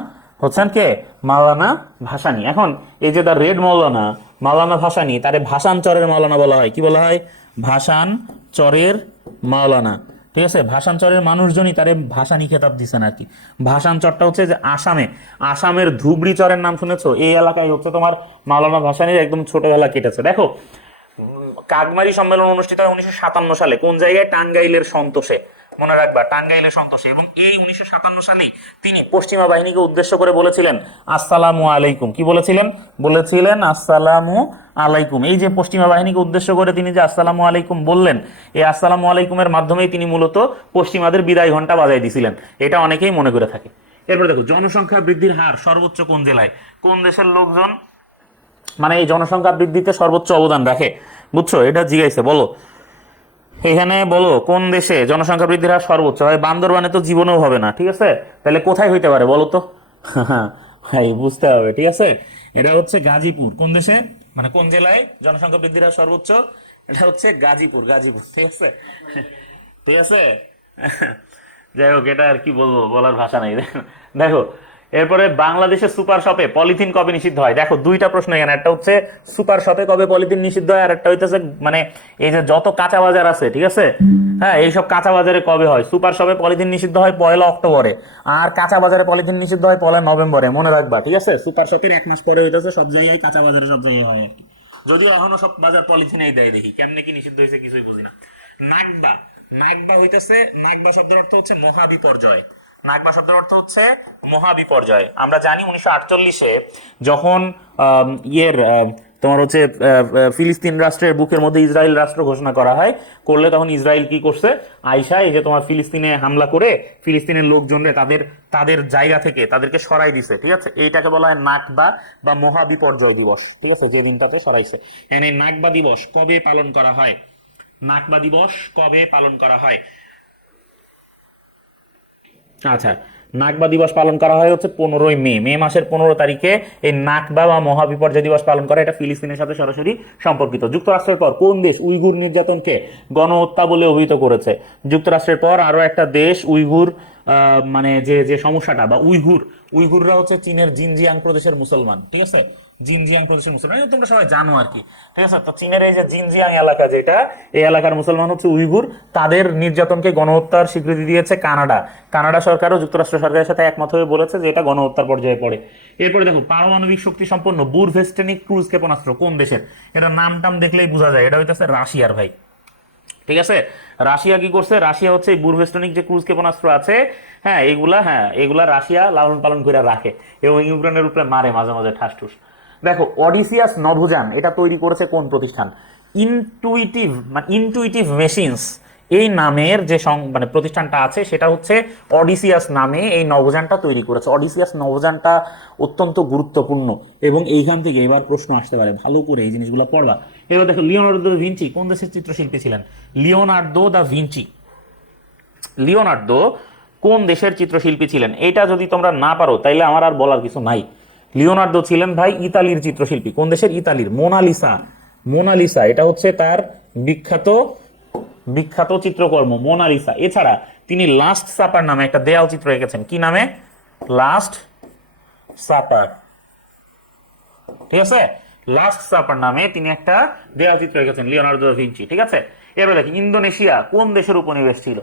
হচ্ছেন কে? মাওলানা ভাসানী। এখন এই যে দা রেড মৌলানা মাওলানা ভাসানী, তারে ভাসান চরের মাওলানা বলা হয়। কি বলা হয়? ভাসান চরের মাওলানা। ঠিক আছে, ভাসান চরের মানুষজনই তারে ভাসানী খেতাব দিচ্ছেন আর কি। ভাসান চরটা হচ্ছে যে আসামের ধুবড়ি চরের নাম শুনেছো? এই এলাকায় হচ্ছে তোমার মাওলানা ভাসানীর একদম ছোটবেলা কেটেছে। দেখো, কাগমারি সম্মেলন অনুষ্ঠিত হয় 1957 সালে। কোন জায়গায়? টাঙ্গাইলের সন্তোষে। মনে রাখবা, টাঙ্গাইলের সন্তোষে। এবং এই 1957 সালেই তিনি পশ্চিমা বাহিনীকে উদ্দেশ্য করে বলেছিলেন আসসালামু আলাইকুম। কি বলেছিলেন? বলেছিলেন আসসালামু আলাইকুম। এই যে পশ্চিমা বাহিনীকে উদ্দেশ্য করে তিনি যে আসসালামু আলাইকুম বললেন, এই আসসালামু আলাইকুমের মাধ্যমেই তিনি মূলত পশ্চিমাদের বিদায় ঘন্টা বাজাই দিছিলেন। এটা অনেকেই মনে করে থাকে। এরপর দেখো, জনসংখ্যা বৃদ্ধির হার সর্বোচ্চ কোন জেলায়? কোন দেশের লোকজন মানে এই জনসংখ্যা বৃদ্ধিতে সর্বোচ্চ অবদান রাখে? বুঝছো? এটা জিজ্ঞাসা, বলো এখানে, বলো কোন দেশে জনসংখ্যা বৃদ্ধির হার সর্বোচ্চ হয়? বান্দরবানে তো জীবনেও হবে না। ঠিক আছে, তাহলে কোথায় হইতে পারে বলো তো? ভাই বুঝতে হবে। ঠিক আছে, এটা হচ্ছে গাজীপুর। কোন দেশে, মানে কোন জেলায় জনসংখ্যা বৃদ্ধির হার সর্বোচ্চ? এটা হচ্ছে গাজীপুর। ঠিক আছে, ঠিক আছে। যাই হোক, এটা আর কি বলবো, বলার ভাষা নাই। দেখো, এরপরে বাংলাদেশের সুপার শপে পলিথিন কবে নিষিদ্ধ হয়? দেখো, দুইটা প্রশ্ন এখানে। একটা হচ্ছে সুপার শপে কবে পলিথিন নিষিদ্ধ হয়, আর একটা হইতেছে মানে এই যে যত কাঁচা বাজার আছে, ঠিক আছে, হ্যাঁ, এইসব কাঁচা বাজারে কবে হয়? সুপার শপে পলিথিন নিষিদ্ধ হয় 1 অক্টোবরে, আর কাঁচা বাজারে পলিথিন নিষিদ্ধ হয় 1 নভেম্বরে। মনে রাখবা, ঠিক আছে? সুপার শপের 1 মাস পরে হইতেছে সব জায়গায়, কাঁচা বাজারে সব জায়গায় হয় আর কি। যদিও এখনো সব বাজার পলিথিনেই দেয়, দেখি কেমনে কি নিষিদ্ধ হয়েছে কিছুই বুঝি না। নাগবা, নাগবা হইতেছে, নাগবা শব্দের অর্থ হচ্ছে মহাবিপর্যয়। নাগবা শব্দের অর্থ হচ্ছে মহাবিপর্যয়। আমরা জানি 1948-এ যখন তোমার হচ্ছে ফিলিস্তিন রাষ্ট্রের বুকের মধ্যে ইসরায়েল রাষ্ট্র ঘোষণা করা হয়, করলে তখন ইসরায়েল কি করছে? আইসা এই যে তোমার ফিলিস্তিনে হামলা করে ফিলিস্তিনের লোকজনরে তাদের জায়গা থেকে তাদেরকে সরাই দিছে। ঠিক আছে, এইটাকে বলা হয় নাকবা বা মহাবিপর্যয় দিবস। ঠিক আছে, যে দিনটাতে সরাইছে। এই নাকবা দিবস কবে পালন করা হয়? নাকবা দিবস কবে পালন করা হয়? আচ্ছা, নাকবা দিবস পালন করা হয় হচ্ছে 15ই মে। মে মাসের 15 তারিখে এই নাকবা বা মহাবিপর্যয় দিবস পালন করা। এটা ফিলিস্তিনের সাথে সরাসরি সম্পর্কিত। যুক্তরাষ্ট্রের পর কোন দেশ উইঘুর নির্যাতনকে গণহত্যা বলে অভিহিত করেছে? যুক্তরাষ্ট্রের পর আরো একটা দেশ উইঘুর মানে যে সমস্যাটা বা উইঘুররা হচ্ছে চীনের জিনজিয়াং প্রদেশের মুসলমান। ঠিক আছে, জিনজিয়াং প্রদেশের মুসলমান তোমরা সবাই জানো আর কি। ঠিক আছে, তো চীনের এই যে জিনজিয়াং এলাকা, যেটা এই এলাকার মুসলমান হচ্ছে উইঘুর, তাদের নির্যাতনকে গণহত্যার স্বীকৃতি দিয়েছে কানাডা সরকারও যুক্তরাষ্ট্র সরকারের সাথে একমত হয়ে বলেছে যে এটা গণহত্যার পর্যায়ে পড়ে। এরপরে দেখো, পারমাণবিক শক্তি সম্পন্ন বুরভেস্টেনিক ক্রুজ ক্ষেপণাস্ত্র কোন দেশের? এটা নাম টাম দেখলেই বোঝা যায়, এটা হইতেছে রাশিয়ার ভাই। ঠিক আছে, রাশিয়া কি করছে? রাশিয়া হচ্ছে বুরভেস্টনিক যে ক্রুজ ক্ষেপণাস্ত্র আছে, এগুলা রাশিয়া লালন পালন করে রাখে এবং ইউক্রেনের উপরে মারে মাঝে মাঝে ঠাস ঠুস। দেখো, অডিসিয়াস নভোযান এটা তৈরি করেছে কোন প্রতিষ্ঠান? ইনটুইটিভ মেশিনস এই নামের যে মানে প্রতিষ্ঠানটা আছে, সেটা হচ্ছে অডিসিয়াস নামে এই নভোযানটা তৈরি করেছে। অডিসিয়াস নভোযানটা অত্যন্ত গুরুত্বপূর্ণ এবং এইখান থেকে এবার প্রশ্ন আসতে পারে, ভালো করে এই জিনিসগুলো পড়বা। এবার দেখো, লিওনার্দো দা ভিঞ্চি কোন দেশের চিত্রশিল্পী ছিলেন? লিওনার্দো কোন দেশের চিত্রশিল্পী ছিলেন? এটা যদি তোমরা না পারো তাইলে আমার আর বলার কিছু নাই। লিওনার্দো ছিলেন ভাই ইতালির চিত্রশিল্পী। কোন দেশের? ইতালির। মোনালিসা এটা হচ্ছে তার বিখ্যাত চিত্রকর্ম মোনালিসা। এছাড়া তিনি লাস্ট সাপার নামে একটা দেয়াল চিত্র এঁকেছেন। কি নামে? Last supper. ঠিক আছে, লাস্ট সাপার নামে তিনি একটা দেয়াল চিত্র এঁকেছেন লিওনার্দো দা ভিঞ্চি। ঠিক আছে, এরপরে দেখি, ইন্দোনেশিয়া কোন দেশের উপনিবেশ ছিল?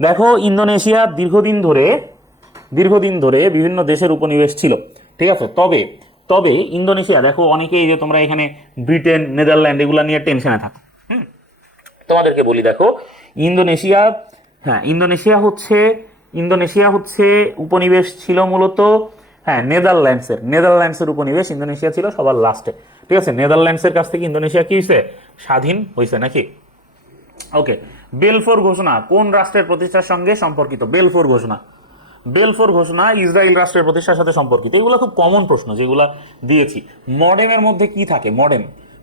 দেখো, ইন্দোনেশিয়া দীর্ঘদিন ধরে বিভিন্ন দেশের উপনিবেশ ছিল। ঠিক আছে, তবে ইন্দোনেশিয়া, দেখো অনেকেই যে তোমরা এখানে ব্রিটেন, নেদারল্যান্ড এগুলা নিয়ে টেনশনে থাকো। তোমাদেরকে বলি, দেখো ইন্দোনেশিয়া হচ্ছে উপনিবেশ ছিল মূলত নেদারল্যান্ডসের উপনিবেশ ইন্দোনেশিয়া ছিল সবার লাস্টে। ঠিক আছে, নেদারল্যান্ডসের কাছ থেকে ইন্দোনেশিয়া কি হয়েছে? স্বাধীন হয়েছে নাকি? ওকে, বেলফোর ঘোষণা কোন রাষ্ট্রের প্রতিষ্ঠার সঙ্গে সম্পর্কিত? বেলফোর ঘোষণা ইসরায়েল রাষ্ট্রের প্রতিষ্ঠার সাথে সম্পর্কিত। এগুলো খুব কমন প্রশ্ন যেগুলা দিয়েছি। মডেমের মধ্যে কি থাকে?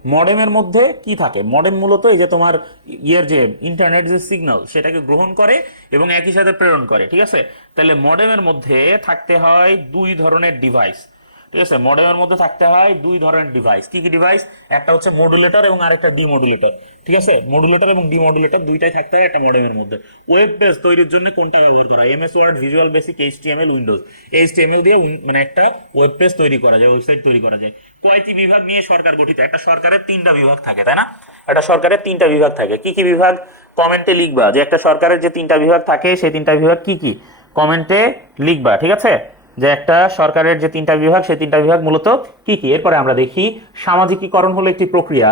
মডেমের মধ্যে কি থাকে? মডেম মূলত এই যে তোমার ইয়ের যে ইন্টারনেট যে সিগন্যাল সেটাকে গ্রহণ করে এবং একই সাথে প্রেরণ করে, ঠিক আছে? তাহলে মডেমের মধ্যে থাকতে হয় দুই ধরনের ডিভাইস, ঠিক আছে? মডেমের মধ্যে থাকতে হয় দুই ধরনের ডিভাইস। কি কি ডিভাইস? একটা হচ্ছে মডুলেটর এবং আরেকটা ডিমডুলেটর, ঠিক আছে? মডুলেটর এবং ডিমডুলেটর দুইটাই থাকতে হয় একটা মডেমের মধ্যে। ওয়েব পেজ তৈরির জন্য কোনটা ব্যবহার করা হয়? MS Word, visual basic, HTML, Windows. HTML দিয়ে মানে একটা ওয়েব পেজ তৈরি করা যায়, ওয়েবসাইট তৈরি করা যায়। কয়টি বিভাগ নিয়ে সরকার গঠিত? একটা সরকারের তিনটা বিভাগ থাকে, তাই না? একটা সরকারের তিনটা বিভাগ থাকে। কি কি বিভাগ? কমেন্টে লিখবা যে একটা সরকারের যে তিনটা বিভাগ থাকে সেই তিনটা বিভাগ কি কি, কমেন্টে লিখবা, ঠিক আছে? যে একটা সরকারের যে তিনটা বিভাগ সেই তিনটা বিভাগ মূলত কি কি। এরপরে আমরা দেখি সামাজিকীকরণ হলো একটি প্রক্রিয়া।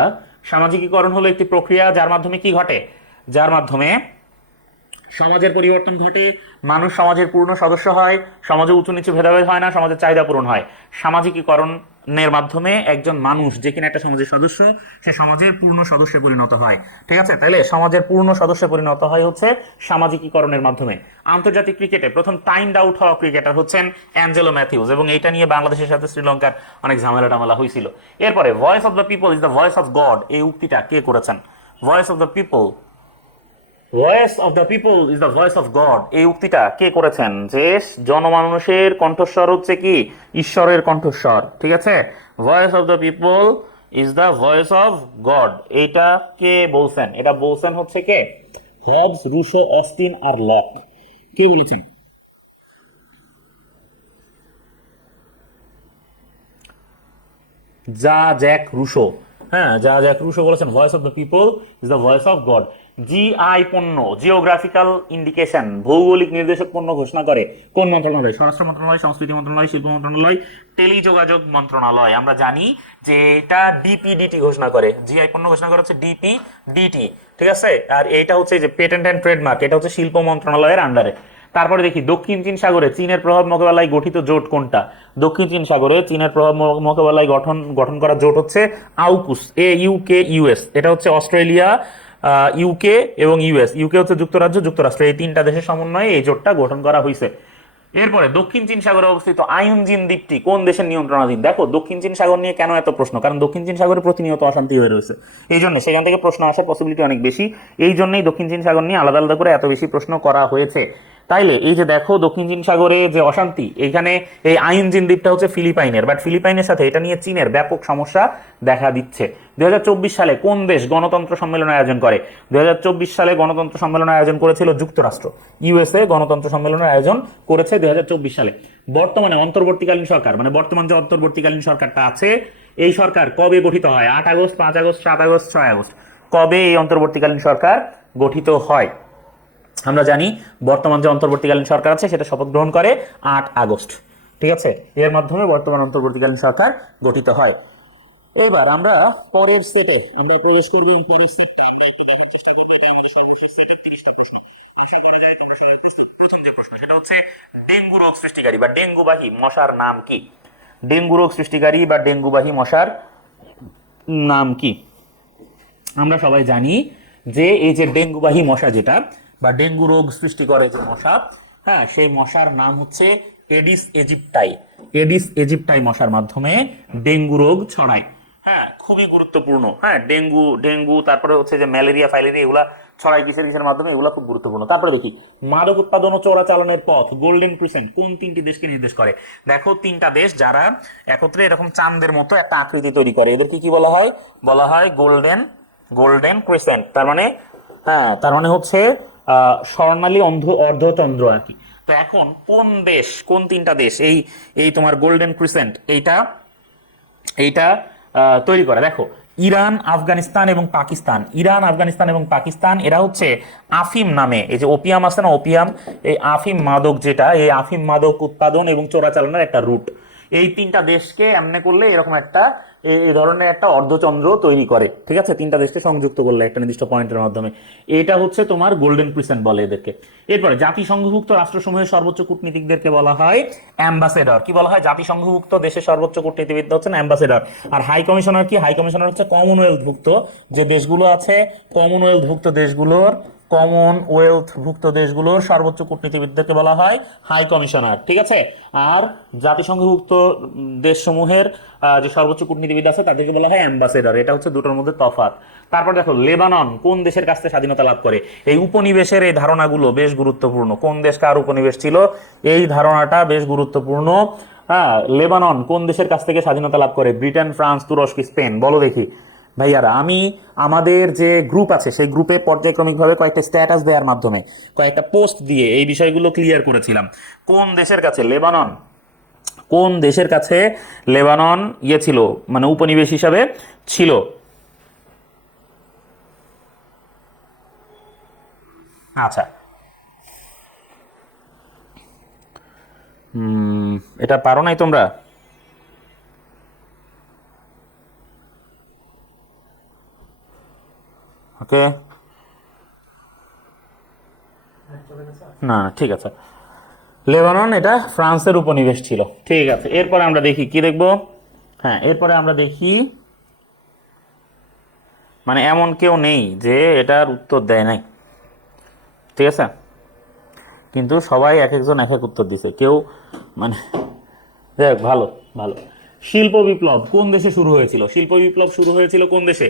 সামাজিকীকরণ হলো একটি প্রক্রিয়া যার মাধ্যমে কি ঘটে? যার মাধ্যমে সমাজের পরিবর্তন ঘটে, মানুষ সমাজের পূর্ণ সদস্য হয়, সমাজে উঁচু নিচু ভেদাভেদ হয় না, সমাজের চাহিদা পূরণ হয়। সামাজিকীকরণের মাধ্যমে একজন মানুষ যে কিনা একটা সমাজের সদস্য সে সমাজের পূর্ণ সদস্যে পরিণত হয়, ঠিক আছে? তাহলে সমাজের পূর্ণ সদস্যে পরিণত হয় হচ্ছে সামাজিকীকরণের মাধ্যমে। আন্তর্জাতিক ক্রিকেটে প্রথম টাইমড আউট হওয়া ক্রিকেটার হচ্ছেন অ্যাঞ্জেলো ম্যাথিউস, এবং এটা নিয়ে বাংলাদেশের সাথে শ্রীলঙ্কার অনেক ঝামেলা টামেলা হয়েছিল। এরপরে voice of the people is the voice of god, এই উক্তিটা কে করেছেন? Voice of the people, voice of the people is the voice of god, এই উক্তিটা কে করেছেন? যে জনমানুষের কণ্ঠস্বর হচ্ছে কি ঈশ্বরের কণ্ঠস্বর, ঠিক আছে? Voice of the people is the voice of god, এইটা কে বলছেন? এটা বলছেন হচ্ছে কে? হবস, রুশো, অস্টিন আর লক। কে বলেছেন? যা জ্যাক রুশো। হ্যাঁ, যা জ্যাক রুশো বলেছেন voice of the people is the voice of god. GI পণ্য, জিওগ্রাফিক্যাল ইন্ডিকেশন, ভৌগোলিক নির্দেশক পণ্য ঘোষণা করে কোন মন্ত্রণালয়? স্বরাষ্ট্র মন্ত্রণালয়, সংস্কৃতি মন্ত্রণালয়, শিল্প মন্ত্রণালয়, টেলিযোগাযোগ মন্ত্রণালয়। আমরা জানি যে এটা ডিপিডিটি ঘোষণা করে, জিআই পণ্য ঘোষণা করে হচ্ছে ডিপিডিটি, ঠিক আছে? আর এইটা হচ্ছে যে পেটেন্ট অ্যান্ড ট্রেডমার্ক, এটা হচ্ছে শিল্প মন্ত্রণালয়ের আন্ডারে। তারপরে দেখি দক্ষিণ চীন সাগরে চীনের প্রভাব মোকাবেলায় গঠিত জোট কোনটা? দক্ষিণ চীন সাগরে চীনের প্রভাব মোকাবেলায় গঠন করা জোট হচ্ছে আউকুস, AUKUS। এটা হচ্ছে অস্ট্রেলিয়া, ইউকে এবং ইউএস। ইউকে হচ্ছে যুক্তরাজ্য, যুক্তরাষ্ট্র, এই তিনটা দেশের সমন্বয়ে এই জোটটা গঠন করা হয়েছে। এরপরে দক্ষিণ চীন সাগরে অবস্থিত আয়ুনজিন দ্বীপটি কোন দেশের নিয়ন্ত্রণাধীন? দেখো দক্ষিণ চীন সাগর নিয়ে কেন এত প্রশ্ন, কারণ দক্ষিণ চীন সাগরে প্রতিনিয়ত অশান্তি হয়ে রয়েছে, এই জন্য সেখান থেকে প্রশ্ন আসার পসিবিলিটি অনেক বেশি। এই জন্যই দক্ষিণ চীন সাগর নিয়ে আলাদা আলাদা করে এত বেশি প্রশ্ন করা হয়েছে। তাইলে এই যে দেখো দক্ষিণ চীন সাগরে যে অশান্তি, এইখানে এই আয়ুনজিন দ্বীপটা হচ্ছে ফিলিপাইনের, বাট ফিলিপাইনের সাথে এটা নিয়ে চীনের ব্যাপক সমস্যা দেখা দিচ্ছে। 2024 সালে কোন দেশ গণতন্ত্র সম্মেলনের আয়োজন করে? 2024 সালে গণতন্ত্র সম্মেলনের আয়োজন করেছিল যুক্তরাষ্ট্র, ইউএসএ গণতন্ত্র সম্মেলনের আয়োজন করেছে 2024 সালে। বর্তমানে অন্তর্বর্তীকালীন সরকার, মানে বর্তমান যে অন্তর্বর্তীকালীন সরকারটা আছে, এই সরকার কবে গঠিত হয়? 8 আগস্ট, 5 আগস্ট, 7 আগস্ট, 6 আগস্ট। কবে এই অন্তর্বর্তীকালীন সরকার গঠিত হয়? আমরা জানি বর্তমান যে অন্তর্বর্তীকালীন সরকার আছে সেটা শপথ গ্রহণ করে 8 আগস্ট, ঠিক আছে? এর মাধ্যমে বর্তমান অন্তর্বর্তীকালীন সরকার গঠিত হয়। এইবার আমরা পরের সেটে আমরা প্রবেশ করব এবং পরের সেটটা আমরা একটু দেখার চেষ্টা করব। এটা আমাদের সর্বশেষ সেটের 30টা প্রশ্ন। আশা করা যায় তোমরা সবাই প্রস্তুত। প্রথম যে প্রশ্ন সেটা হচ্ছে ডেঙ্গু রোগ সৃষ্টিকারী বা ডেঙ্গুবাহী মশার নাম কি? ডেঙ্গু রোগ সৃষ্টিকারী বা ডেঙ্গুবাহী মশার নাম কি? আমরা সবাই জানি যে এই যে ডেঙ্গুবাহী মশা যেটা বা ডেঙ্গু রোগ সৃষ্টি করে যে মশা, হ্যাঁ, সেই মশার নাম হচ্ছে এডিস এজিপ্টাই। এডিস এজিপ্টাই মশার মাধ্যমে ডেঙ্গু রোগ ছড়ায়। হ্যাঁ, খুবই গুরুত্বপূর্ণ। হ্যাঁ, ডেঙ্গু তারপরে হচ্ছে যে ম্যালেরিয়া ফাইলেরিয়া এগুলা ছড়ায় কিসের মাধ্যমে? এগুলা খুব গুরুত্বপূর্ণ। তারপরে দেখি মাদক উৎপাদন ও চোরাচালানের পথ গোল্ডেন ক্রিসেন্ট কোন তিনটি দেশকে নির্দেশ করে? দেখো তিনটা দেশ যারা একত্রে এরকম চাঁদের মতো একটা আকৃতি তৈরি করে, এদেরকে কি বলা হয়? বলা হয় গোল্ডেন ক্রিসেন্ট। তার মানে হ্যাঁ, তার মানে হচ্ছে স্বর্ণালী অর্ধচন্দ্র আর কি। তো এখন কোন দেশ, কোন তিনটা দেশ এই এই তোমার গোল্ডেন ক্রিসেন্ট এইটা এইটা তৈরি করে? দেখো ইরান, আফগানিস্তান এবং পাকিস্তান। ইরান, আফগানিস্তান এবং পাকিস্তান এরা হচ্ছে আফিম নামে, এই যে ওপিয়াম আছে না, ওপিয়াম, এই আফিম মাদক যেটা, এই আফিম মাদক উৎপাদন এবং চোরাচালানের একটা রুট। এই তিনটা দেশকে এমনি করলে এরকম একটা এই ধরনের একটা অর্ধচন্দ্র তৈরি করে, ঠিক আছে? তিনটা দেশকে সংযুক্ত করলে একটা নির্দিষ্ট পয়েন্টের মাধ্যমে, এটা হচ্ছে তোমার গোল্ডেন ক্রিসেন্ট বলে এদেরকে। এরপরে জাতিসংঘভুক্ত রাষ্ট্রসমূহের সর্বোচ্চ কূটনীতিকদেরকে বলা হয় অ্যাম্বাসেডর। কি বলা হয়? জাতিসংঘভুক্ত দেশের সর্বোচ্চ কূটনীতিবিদ হচ্ছেন অ্যাম্বাসেডর। আর হাই কমিশনার কি? হাই কমিশনার হচ্ছে কমনওয়েলথভুক্ত যে দেশগুলো আছে, কমনওয়েলথভুক্ত দেশগুলোর কমনওয়েলথভুক্ত দেশগুলোর সর্বোচ্চ কূটনীতিবিদদেরকে বলা হয় হাই কমিশনার, ঠিক আছে। আর জাতিসংঘভুক্ত দেশসমূহের যে সর্বোচ্চ কূটনীতিবিদ আছে তাদেরকে বলা হয় অ্যাম্বাসেডর। এটা হচ্ছে দুটোর মধ্যে তফাৎ। তারপর দেখো লেবানন কোন দেশের কাছ থেকে স্বাধীনতা লাভ করে। এই উপনিবেশের এই ধারণাগুলো বেশ গুরুত্বপূর্ণ। কোন দেশ কার উপনিবেশ ছিল এই ধারণাটা বেশ গুরুত্বপূর্ণ। হ্যাঁ, লেবানন কোন দেশের কাছ থেকে স্বাধীনতা লাভ করে? ব্রিটেন, ফ্রান্স, তুরস্ক, স্পেন। বলো দেখি ভাইয়ারা। আমি আমাদের যে গ্রুপ আছে সেই গ্রুপে পর্যায়ক্রমিকভাবে কয়েকটা স্ট্যাটাস দেওয়ার মাধ্যমে, কয়েকটা পোস্ট দিয়ে এই বিষয়গুলো ক্লিয়ার করেছিলাম। কোন দেশের কাছে লেবানন, কোন দেশের কাছে লেবানন ছিল, মানে উপনিবেশ হিসাবে ছিল? আচ্ছা, এটা পারো নাই তোমরা? ওকে, না না, ঠিক আছে। লেবানন এটা ফ্রান্সের উপনিবেশ ছিল, ঠিক আছে। এরপরে আমরা দেখি কি দেখবো। হ্যাঁ, এরপরে আমরা দেখি, মানে এমন কেউ নেই যে এটার উত্তর দেয় নাই, ঠিক আছে। কিন্তু সবাই এক একজন এক এক উত্তর দিছে, কেউ মানে দেখ, ভালো ভালো। শিল্প বিপ্লব কোন দেশে শুরু হয়েছিল? শিল্প বিপ্লব শুরু হয়েছিল কোন দেশে?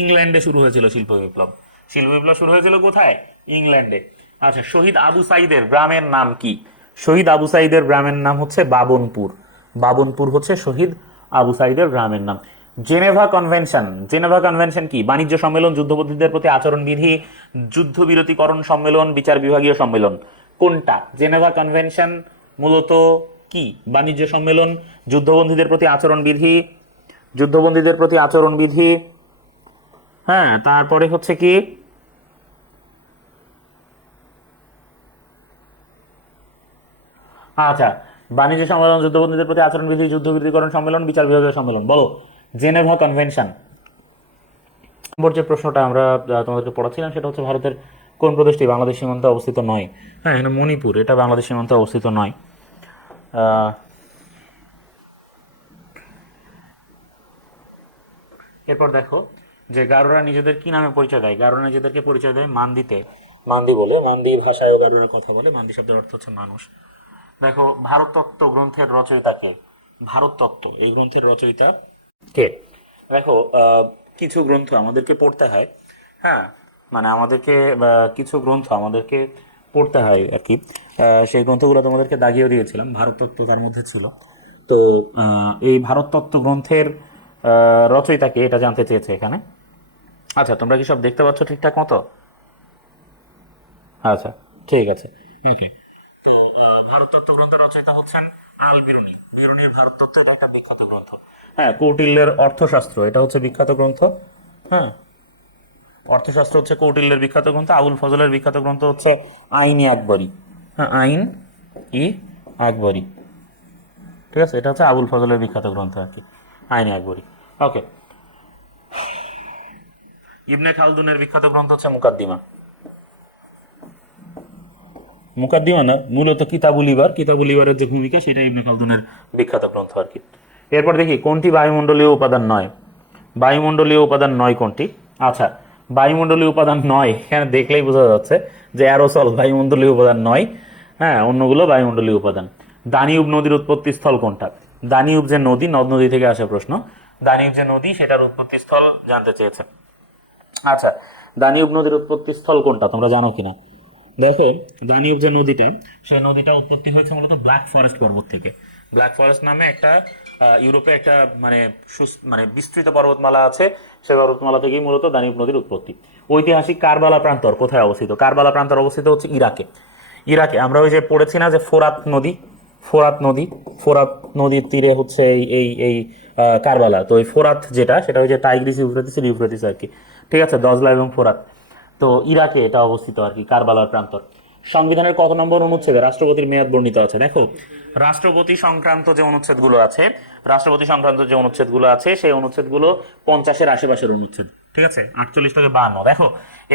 ইংল্যান্ডে শুরু হয়েছিল শিল্প বিপ্লব। শিল্প বিপ্লব শুরু হয়েছিল কোথায়? ইংল্যান্ডে। আচ্ছা, শহীদ আবু সাইদের গ্রামের নাম কি? শহীদ আবু সাইদের গ্রামের নাম হচ্ছে বাবনপুর। বাবনপুর হচ্ছে শহীদ আবু সাইদের গ্রামের নাম। জেনেভা কনভেনশন, জেনেভা কনভেনশন কি? বাণিজ্য সম্মেলন, যুদ্ধবন্দীদের প্রতি আচরণবিধি, যুদ্ধবিরতিকরণ সম্মেলন, বিচার বিভাগীয় সম্মেলন। কোনটা? জেনেভা কনভেনশন মূলত কি? বাণিজ্য সম্মেলন, যুদ্ধবন্দীদের প্রতি আচরণবিধি, যুদ্ধবন্দীদের প্রতি আচরণবিধি, হ্যাঁ, তারপরে হচ্ছে কি, আচ্ছা, বাণিজ্য সম্মেলন, যুদ্ধবন্দীদের প্রতি আচরণবিধি, যুদ্ধবিরতিকরণ সম্মেলন, বিচার বিভাগীয় সম্মেলন। বলো জেনেভা কনভেনশন। নম্বর যে প্রশ্নটা আমরা তোমাদেরকে পড়াচ্ছিলাম সেটা হচ্ছে ভারতের কোন প্রদেশটি বাংলাদেশ সীমান্তে অবস্থিত নয়? হ্যাঁ, এখানে মণিপুর, এটা বাংলাদেশ সীমান্তে অবস্থিত নয়। আহ, এরপর দেখো যে গারোরা নিজেদের কি নামে পরিচয় দেয়? গারোরা নিজেদেরকে পরিচয় দেয় মান্দিতে, মান্দি বলে। মান্দি ভাষায়ও গারোরা কথা বলে। মান্দি শব্দের অর্থ হচ্ছে মানুষ। দেখো ভারততত্ত্ব গ্রন্থের রচয়িতা কে? ভারততত্ত্ব এই গ্রন্থের রচয়িতা কে? দেখো কিছু গ্রন্থ আমাদেরকে পড়তে হয়, হ্যাঁ, মানে আমাদেরকে কিছু গ্রন্থ আমাদেরকে পড়তে হয় আর কি। সেই গ্রন্থগুলো তোমাদেরকে দাগিয়েও দিয়েছিলাম, ভারততত্ত্ব তার মধ্যে ছিল। তো এই ভারততত্ত্ব গ্রন্থের রচয়িতাকে এটা জানতে চেয়েছে এখানে। আচ্ছা, তোমরা কি সব দেখতে পাচ্ছ ঠিকঠাক মতো? আচ্ছা, ঠিক আছে, ওকে। তো ভারততত্ত্ব গ্রন্থের রচয়িতা হচ্ছেন আল বিরুনি। বিরুনির ভারততত্ত্ব এটা একটা বিখ্যাত গ্রন্থ। হ্যাঁ, কৌটিল্যের অর্থশাস্ত্র এটা হচ্ছে বিখ্যাত গ্রন্থ। হ্যাঁ, অর্থশাস্ত্র হচ্ছে কৌটিল্যের বিখ্যাত গ্রন্থ। আবুল ফজলের বিখ্যাত গ্রন্থ হচ্ছে আইন ই আকবরী। হ্যাঁ, আইন ই আকবরী, ঠিক আছে। এটা হচ্ছে আবুল ফজলের বিখ্যাত গ্রন্থ আর কি, আইন ই আকবরী। ওকে। ইবনে খালদুনের বিখ্যাত গ্রন্থ হচ্ছে মুকাদ্দিমা। মুকাদ্দিমা না, মূলত কিতাবুল ইবার। কিতাবুল ইবারের যে ভূমিকা সেটা ইবনে খালদুনের বিখ্যাত গ্রন্থ আর কি। এরপর দেখি কোনটি বায়ুমণ্ডলীয় উপাদান নয়? বায়ুমণ্ডলীয় উপাদান নয় কোনটি? আচ্ছা, বায়ুমণ্ডলীয় উপাদান নয় এখানে দেখলেই বোঝা যাচ্ছে যে অ্যারোসল বায়ুমণ্ডলীয় উপাদান নয়। হ্যাঁ, অন্যগুলো বায়ুমণ্ডলীয় উপাদান। দানিউব নদীর উৎপত্তি স্থল কোনটা? দানিউব যে নদী, নদ নদী থেকে আসে প্রশ্ন। দানিউব যে নদী সেটার উৎপত্তি স্থল জানতে চেয়েছে। আচ্ছা, দানিউব নদীর উৎপত্তি স্থল কোনটা তোমরা জানো কিনা? দেখো, দানিউব যে নদীটা, সেই নদীটা উৎপত্তি হয়েছে মূলত ব্ল্যাক ফরেস্ট পর্বত থেকে। ব্ল্যাক ফরেস্ট নামে একটা ইউরোপে একটা মানে মানে বিস্তৃত পর্বতমালা আছে। সেই পর্বতমালা থেকেই মূলত দানিউব নদীর উৎপত্তি। ঐতিহাসিক কারবালা প্রান্তর কোথায় অবস্থিত? কারবালা প্রান্তর অবস্থিত হচ্ছে ইরাকে। ইরাকে আমরা ওই যে পড়েছি না যে ফোরাত নদী, ফোরাত নদী, ফোরাত নদীর তীরে হচ্ছে এই এই এই কারবালা। তো ওই ফোরাত যেটা, সেটা হচ্ছে টাইগ্রিস ইউফ্রেটিস ইউফ্রেটিস আর কি, ঠিক আছে, দজলা এবং ফোরাত। তো ইরাকে এটা অবস্থিত আর কি, কারবালার প্রান্তর। সংবিধানের কত নম্বর অনুচ্ছেদে রাষ্ট্রপতির মেয়াদ বর্ণিত আছে? দেখো, রাষ্ট্রপতি সংক্রান্ত যে অনুচ্ছেদগুলো আছে, রাষ্ট্রপতি সংক্রান্ত যে অনুচ্ছেদগুলো আছে সেই অনুচ্ছেদগুলো 50-এর আশেপাশের অনুচ্ছেদ, ঠিক আছে, 48 থেকে 52। দেখো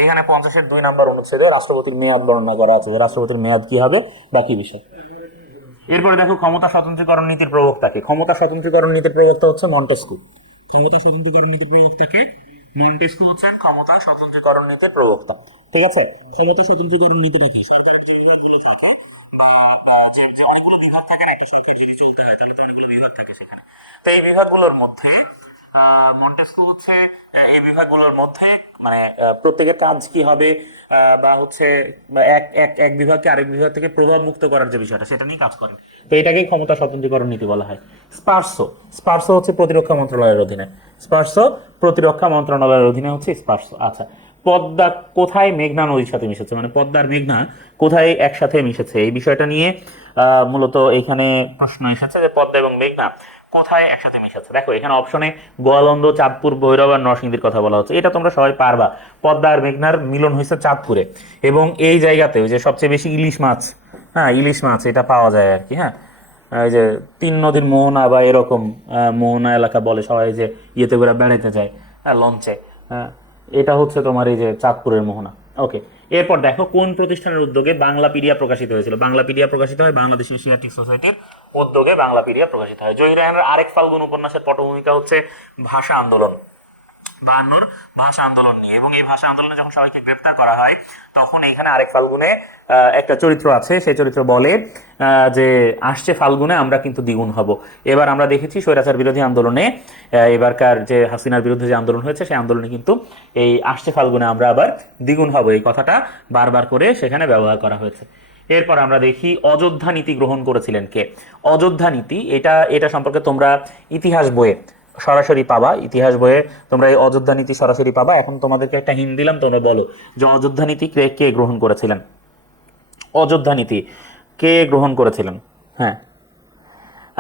এখানে 50-এর 2 নম্বর অনুচ্ছেদে রাষ্ট্রপতির মেয়াদ বর্ণনা করা আছে, যে রাষ্ট্রপতির মেয়াদ কি হবে বা কি বিষয়। এরপরে দেখো ক্ষমতা স্বতন্ত্রীকরণ নীতির প্রবক্তাকে? ক্ষমতা স্বতন্ত্রীকরণ নীতির প্রবক্তা হচ্ছে মন্টেস্কু। ক্ষমতা স্বতন্ত্রীকরণ নীতির প্রবক্তাকে? মন্টেস্কু হচ্ছে ক্ষমতা স্বতন্ত্রীকরণ নীতির প্রবক্তা, ঠিক ঠিক আছে। ক্ষমতা স্বতন্ত্রীকরণ নীতিটা কি? সরকারের যে বিভাগগুলো থাকে যে অনেকগুলো বিভাগ থাকে না, একটা সরকার যদি চলতে হয় তাহলে তো অনেকগুলো বিভাগ থাকে সেখানে। তো এই বিভাগগুলোর মধ্যে মন্টেস্কু হচ্ছে এই বিভাগগুলোর মধ্যে মানে প্রত্যেকের কাজ কি হবে বা হচ্ছে বা এক এক এক বিভাগকে আরেক বিভাগ থেকে প্রভাব মুক্ত করার যে বিষয়টা সেটা নিয়ে কাজ করেন। তো এটাকেই ক্ষমতা স্বতন্ত্রীকরণ নীতি বলা হয়। স্পার্সো, স্পার্সো হচ্ছে প্রতিরক্ষা মন্ত্রণালয়ের অধীনে। স্পার্সো প্রতিরক্ষা মন্ত্রণালয়ের অধীনে হচ্ছে স্পার্সো। আচ্ছা, পদ্মা কোথায় মেঘনা নদীর সাথে মিশেছে, মানে পদ্মার মেঘনা কোথায় একসাথে মিশেছে, এই বিষয়টা নিয়ে মূলত এখানে প্রশ্ন এসেছে যে পদ্মা এবং মেঘনা কোথায় একসাথে মিশেছে। দেখো এখানে অপশনে গোয়ালন্দ, চাঁদপুর, ভৈরব আর নরসিংদীর কথা বলা হচ্ছে, এটা তোমরা সবাই পারবা। পদ্মা আর মেঘনার মিলন হয়েছে চাঁদপুরে, এবং এই জায়গাতে যে সবচেয়ে বেশি ইলিশ মাছ, হ্যাঁ ইলিশ মাছ এটা পাওয়া যায় আর কি। হ্যাঁ, এই যে তিন নদীর মোহনা বা এরকম মোহনা এলাকা বলে সবাই, যে ইয়েতে করে বেড়াইতে যায় লঞ্চে, এটা হচ্ছে তোমার এই যে চাঁদপুরের মোহনা। ওকে, এরপর দেখো কোন প্রতিষ্ঠানের উদ্যোগে বাংলাপিডিয়া প্রকাশিত হয়েছিল। বাংলাপিডিয়া প্রকাশিত হয় বাংলাদেশ এশিয়াটিক সোসাইটির উদ্যোগে বাংলাপিডিয়া প্রকাশিত হয়। জহির রায়হানের আরেক ফাল্গুন উপন্যাসের পটভূমিকা হচ্ছে ভাষা আন্দোলন, 52 ভাষা আন্দোলন নিয়ে। এবং এই ভাষা আন্দোলনে যখন সবাইকে গ্রেপ্তার করা হয় তখন এখানে আরেক ফাল্গুনে একটা চরিত্র আছে, সেই চরিত্র বলে যে আসছে ফাল্গুনে আমরা কিন্তু দ্বিগুণ হব। এবার আমরা দেখেছি স্বৈরাচার বিরোধী আন্দোলনে, এবারকার যে হাসিনার বিরুদ্ধে যে আন্দোলন হয়েছে সেই আন্দোলনে কিন্তু এই আসছে ফাল্গুনে আমরা আবার দ্বিগুণ হব এই কথাটা বারবার করে সেখানে ব্যবহার করা হয়েছে। এরপর আমরা দেখি অযোধ্যা নীতি গ্রহণ করেছিলেন কে। অযোধ্যা নীতি এটা এটা সম্পর্কে তোমরা ইতিহাস বইয়ে সরাসরি পাবা, ইতিহাস বইয়ে তোমরা এই অযোধ্যা নীতি সরাসরি পাবা। এখন তোমাদেরকে একটা হিন্ট দিলাম, তোমরা বলো যে অযোধ্যা নীতি কে কে গ্রহণ করেছিলেন। অযোধ্যা নীতি কে গ্রহণ করেছিলেন? হ্যাঁ,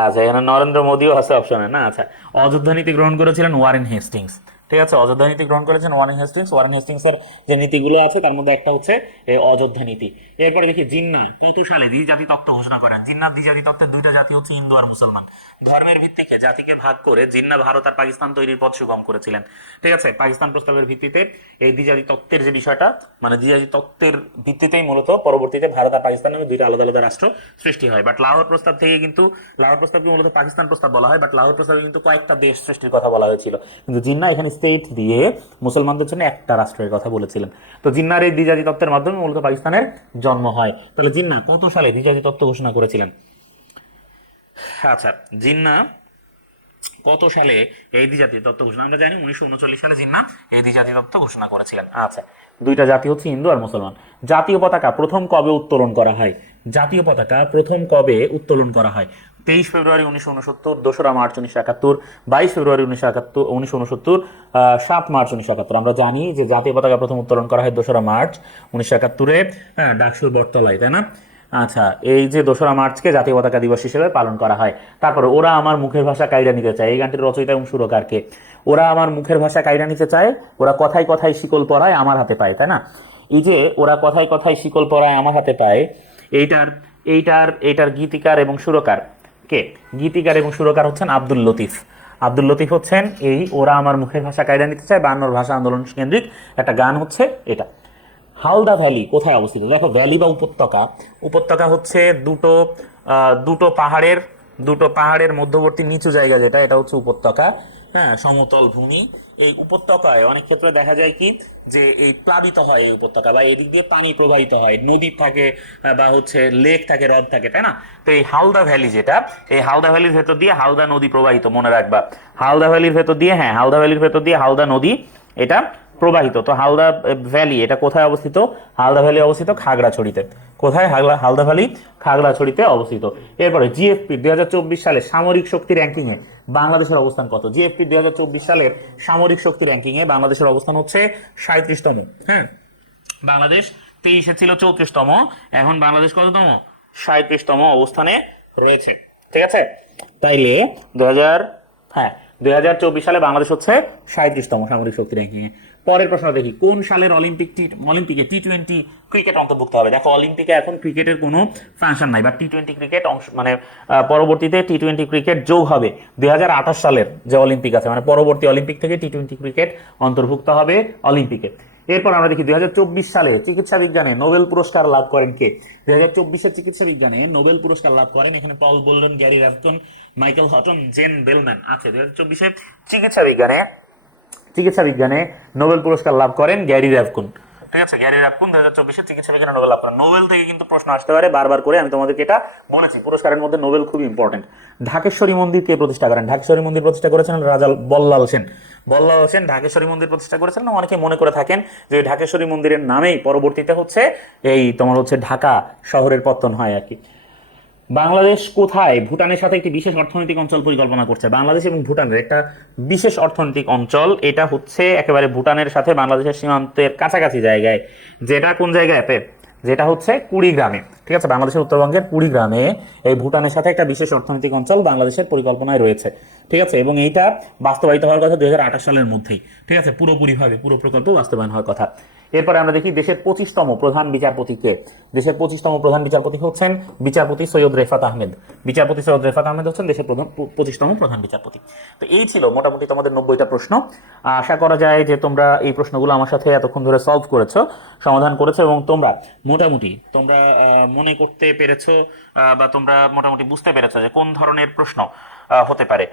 আচ্ছা এখানে নরেন্দ্র মোদীও আছে অপশনে না। আচ্ছা, অযোধ্যা নীতি গ্রহণ করেছিলেন ওয়ারেন হেস্টিংস। ঠিক আছে, অযোধ্যা নীতি গ্রহণ করেছেন ওয়ারেন হেস্টিংস। ওয়ারেন হেস্টিংস এর যে নীতিগুলো আছে তার মধ্যে একটা হচ্ছে এই অযোধ্যা নীতি। এরপরে দেখি জিন্না কত সালে দ্বিজাতি তত্ত্ব ঘোষণা করেন। জিন্নার দ্বিজাতি তত্ত্বের দুইটা জাতি হচ্ছে হিন্দু আর মুসলমান। ধর্মের ভিত্তিতে জাতিকে ভাগ করে জিন্না ভারত আর পাকিস্তান তৈরির পথ সুগম করেছিলেন। ঠিক আছে, পাকিস্তান প্রস্তাবের ভিত্তিতে এই দ্বিজাতি তত্ত্বের যে বিষয়টা, মানে দ্বিজাতি তত্ত্বের ভিত্তিতেই মূলত পরবর্তীতে ভারত আর পাকিস্তান নামে দুইটা আলাদা আলাদা রাষ্ট্র সৃষ্টি হয়। বাট লাহোর প্রস্তাব থেকে কিন্তু, লাহোর প্রস্তাবকে মূলত পাকিস্তান প্রস্তাব বলা হয়, বাট লাহোর প্রস্তাবে কিন্তু কয়েকটা দেশ সৃষ্টির কথা বলা হয়েছিল, কিন্তু জিন্না এখানে স্টেট দিয়ে মুসলমানদের জন্য একটা রাষ্ট্রের কথা বলেছিলেন। তো জিন্নার এই দ্বিজাতি তত্ত্বের মাধ্যমে মূলত পাকিস্তানের জন্ম হয়। তাহলে জিন্না কত সালে দ্বিজাতি তত্ত্ব ঘোষণা করেছিলেন? আচ্ছা, জিন্না কত সালে এই দ্বিজাতি তত্ত্ব ঘোষণা, আমরা জানি 1939 সালে জিন্না এই দ্বিজাতি তত্ত্ব ঘোষণা করেছিলেন। আচ্ছা, দুইটা জাতি হচ্ছে হিন্দু আর মুসলমান। জাতীয় পতাকা প্রথম কবে উত্তোলন করা হয়? জাতীয় পতাকা প্রথম কবে উত্তোলন করা হয়? 23 ফেব্রুয়ারি 1969, 2রা মার্চ 1971, 22 ফেব্রুয়ারি 1969, 7 মার্চ 1971। আমরা জানি যে জাতীয় পতাকা প্রথম উত্তোলন করা হয় 2রা মার্চ 1971-এ, ডাকসুর বটতলায়, তাই না? আচ্ছা, এই যে 2রা মার্চকে জাতীয় পতাকা দিবস হিসেবে পালন করা হয়। তারপরে ওরা আমার মুখের ভাষা কাইরা নিতে চায়, এই গানটির রচয়িতা এবং সুরকারকে। ওরা আমার মুখের ভাষা কাইরা নিতে চায়, ওরা কথায় কথায় শিকল পরায় আমার হাতে পায়, তাই না? এই যে ওরা কথায় কথায় শিকল পরায় আমার হাতে পায়, এইটার এইটার এইটার গীতিকার এবং সুরকার কে? গীতিকার এবং সুরকার হচ্ছেন আব্দুল লতিফ। আব্দুল লতিফ হচ্ছেন এই ওরা আমার মুখের ভাষা কায়দা নিতে চায় 52 ভাষা আন্দোলন কেন্দ্রিক একটা গান হচ্ছে এটা। হালদা ভ্যালি কোথায় অবস্থিত? দেখো ভ্যালি বা উপত্যকা, উপত্যকা হচ্ছে দুটো পাহাড়ের মধ্যবর্তী নিচু জায়গা, যেটা এটা হচ্ছে উপত্যকা। হ্যাঁ, সমতল ভূমি। এই উপত্যকায় অনেক ক্ষেত্রে দেখা যায় কি যে এই প্লাবিত হয় এই উপত্যকা, বা এদিক দিয়ে পানি প্রবাহিত হয়, নদী থাকে বা হচ্ছে লেক থাকে, হ্রদ থাকে, তাই না? তো এই হালদা ভ্যালি যেটা, এই হালদা ভ্যালির ভেতর দিয়ে হালদা নদী প্রবাহিত, মনে রাখবা। হালদা ভ্যালির ভেতর দিয়ে, হ্যাঁ হালদা ভ্যালির ভেতর দিয়ে হালদা নদী এটা প্রবাহিত। তো হালদা ভ্যালি এটা কোথায় অবস্থিত? হালদা ভ্যালি অবস্থিত খাগড়াছড়িতে। কোথায়? হালদা ভ্যালি খাগড়াছড়িতে অবস্থিত। এরপরে জিএফপি 2024 সালে সামরিক শক্তি র্যাঙ্কিংয়ে বাংলাদেশের অবস্থান কত? জিএফপি 2024 সালের সামরিক শক্তি র্যাঙ্কিংয়ে বাংলাদেশের অবস্থান হচ্ছে 37তম। হ্যাঁ, বাংলাদেশ 23-এ ছিল 34তম, এখন বাংলাদেশ কততম? 37তম অবস্থানে রয়েছে। ঠিক আছে, তাইলে 2024 সালে বাংলাদেশ হচ্ছে 37তম সামরিক শক্তি র্যাঙ্কিংয়ে। পরের প্রশ্ন দেখি, কোন সালের অলিম্পিকে টি20 ক্রিকেট অন্তর্ভুক্ত হবে? দেখো অলিম্পিকে এখন ক্রিকেটের কোনো ফাংশন নাই, বা টি20 ক্রিকেট মানে পরবর্তীতে টি20 ক্রিকেট যোগ হবে 2028 সালের যে অলিম্পিক আছে, মানে পরবর্তী অলিম্পিক থেকে টি20 ক্রিকেট অন্তর্ভুক্ত হবে অলিম্পিকে। এরপর আমরা দেখি 2024 সালে চিকিৎসা বিজ্ঞানে নোবেল পুরস্কার লাভ করেন কে? 2024-এ চিকিৎসা বিজ্ঞানে নোবেল পুরস্কার লাভ করেন এখানে Paul Boldon, Gary Rafton, Michael Houghton, Jen Bellman আছে। 2024-এ চিকিৎসা বিজ্ঞানে নোবেল পুরস্কার লাভ করেন গ্যারি রাফকুন। ঠিক আছে, গ্যারি রাফকুন 2024 চিকিৎসা বিজ্ঞানে নোবেল লাভ করেন। নোবেল থেকে কিন্তু প্রশ্ন আসতে পারে বারবার করে, আমি তোমাদেরকে এটা বলেছি, পুরস্কারের মধ্যে নোবেল খুবই ইম্পর্টেন্ট। ঢাকেশ্বরী মন্দির কে প্রতিষ্ঠা করেন? ঢাকেশ্বরী মন্দির প্রতিষ্ঠা করেছিলেন রাজা বল্লাল সেন। বল্লাল সেন ঢাকেশ্বরী মন্দির প্রতিষ্ঠা করেছিলেন। অনেকে মনে করে থাকেন যে ঢাকেশ্বরী মন্দিরের নামেই পরবর্তীতে হচ্ছে এই তোমার হচ্ছে ঢাকা শহরের পত্তন হয় আর কি। বাংলাদেশ কোথায় ভুটানের সাথে একটি বিশেষ অর্থনৈতিক অঞ্চল পরিকল্পনা করছে? বাংলাদেশ এবং ভুটানের একটা বিশেষ অর্থনৈতিক অঞ্চল, এটা হচ্ছে একেবারে ভুটানের সাথে বাংলাদেশের সীমান্তের কাছাকাছি জায়গায়। যেটা কোন জায়গাতে? যেটা হচ্ছে কুড়িগ্রামে। ঠিক আছে, বাংলাদেশের উত্তরবঙ্গের কুড়িগ্রামে এই ভুটানের সাথে একটা বিশেষ অর্থনৈতিক অঞ্চল বাংলাদেশের পরিকল্পনায় রয়েছে। ঠিক আছে, এবং এইটা বাস্তবায়িত হওয়ার কথা 2028 সালের মধ্যেই। ঠিক আছে, পুরোপুরিভাবে পুরো প্রকল্প বাস্তবায়ন হওয়ার কথা। এরপরে আমরা দেখি দেশের 25তম প্রধান বিচারপতি কে? দেশের 25তম প্রধান বিচারপতি হচ্ছেন বিচারপতি সৈয়দ রেফাত আহমেদ। বিচারপতি সৈয়দ রেফাত আহমেদ হচ্ছেন দেশের 25তম প্রধান বিচারপতি। তো এই ছিল মোটামুটি তোমাদের 90টা প্রশ্ন। আশা করা যায় যে তোমরা এই প্রশ্নগুলো আমার সাথে এতক্ষণ ধরে সলভ করেছো, সমাধান করেছো, এবং তোমরা মোটামুটি মনে করতে পেরেছো বা তোমরা মোটামুটি বুঝতে পেরেছো যে কোন ধরনের প্রশ্ন হতে পারে।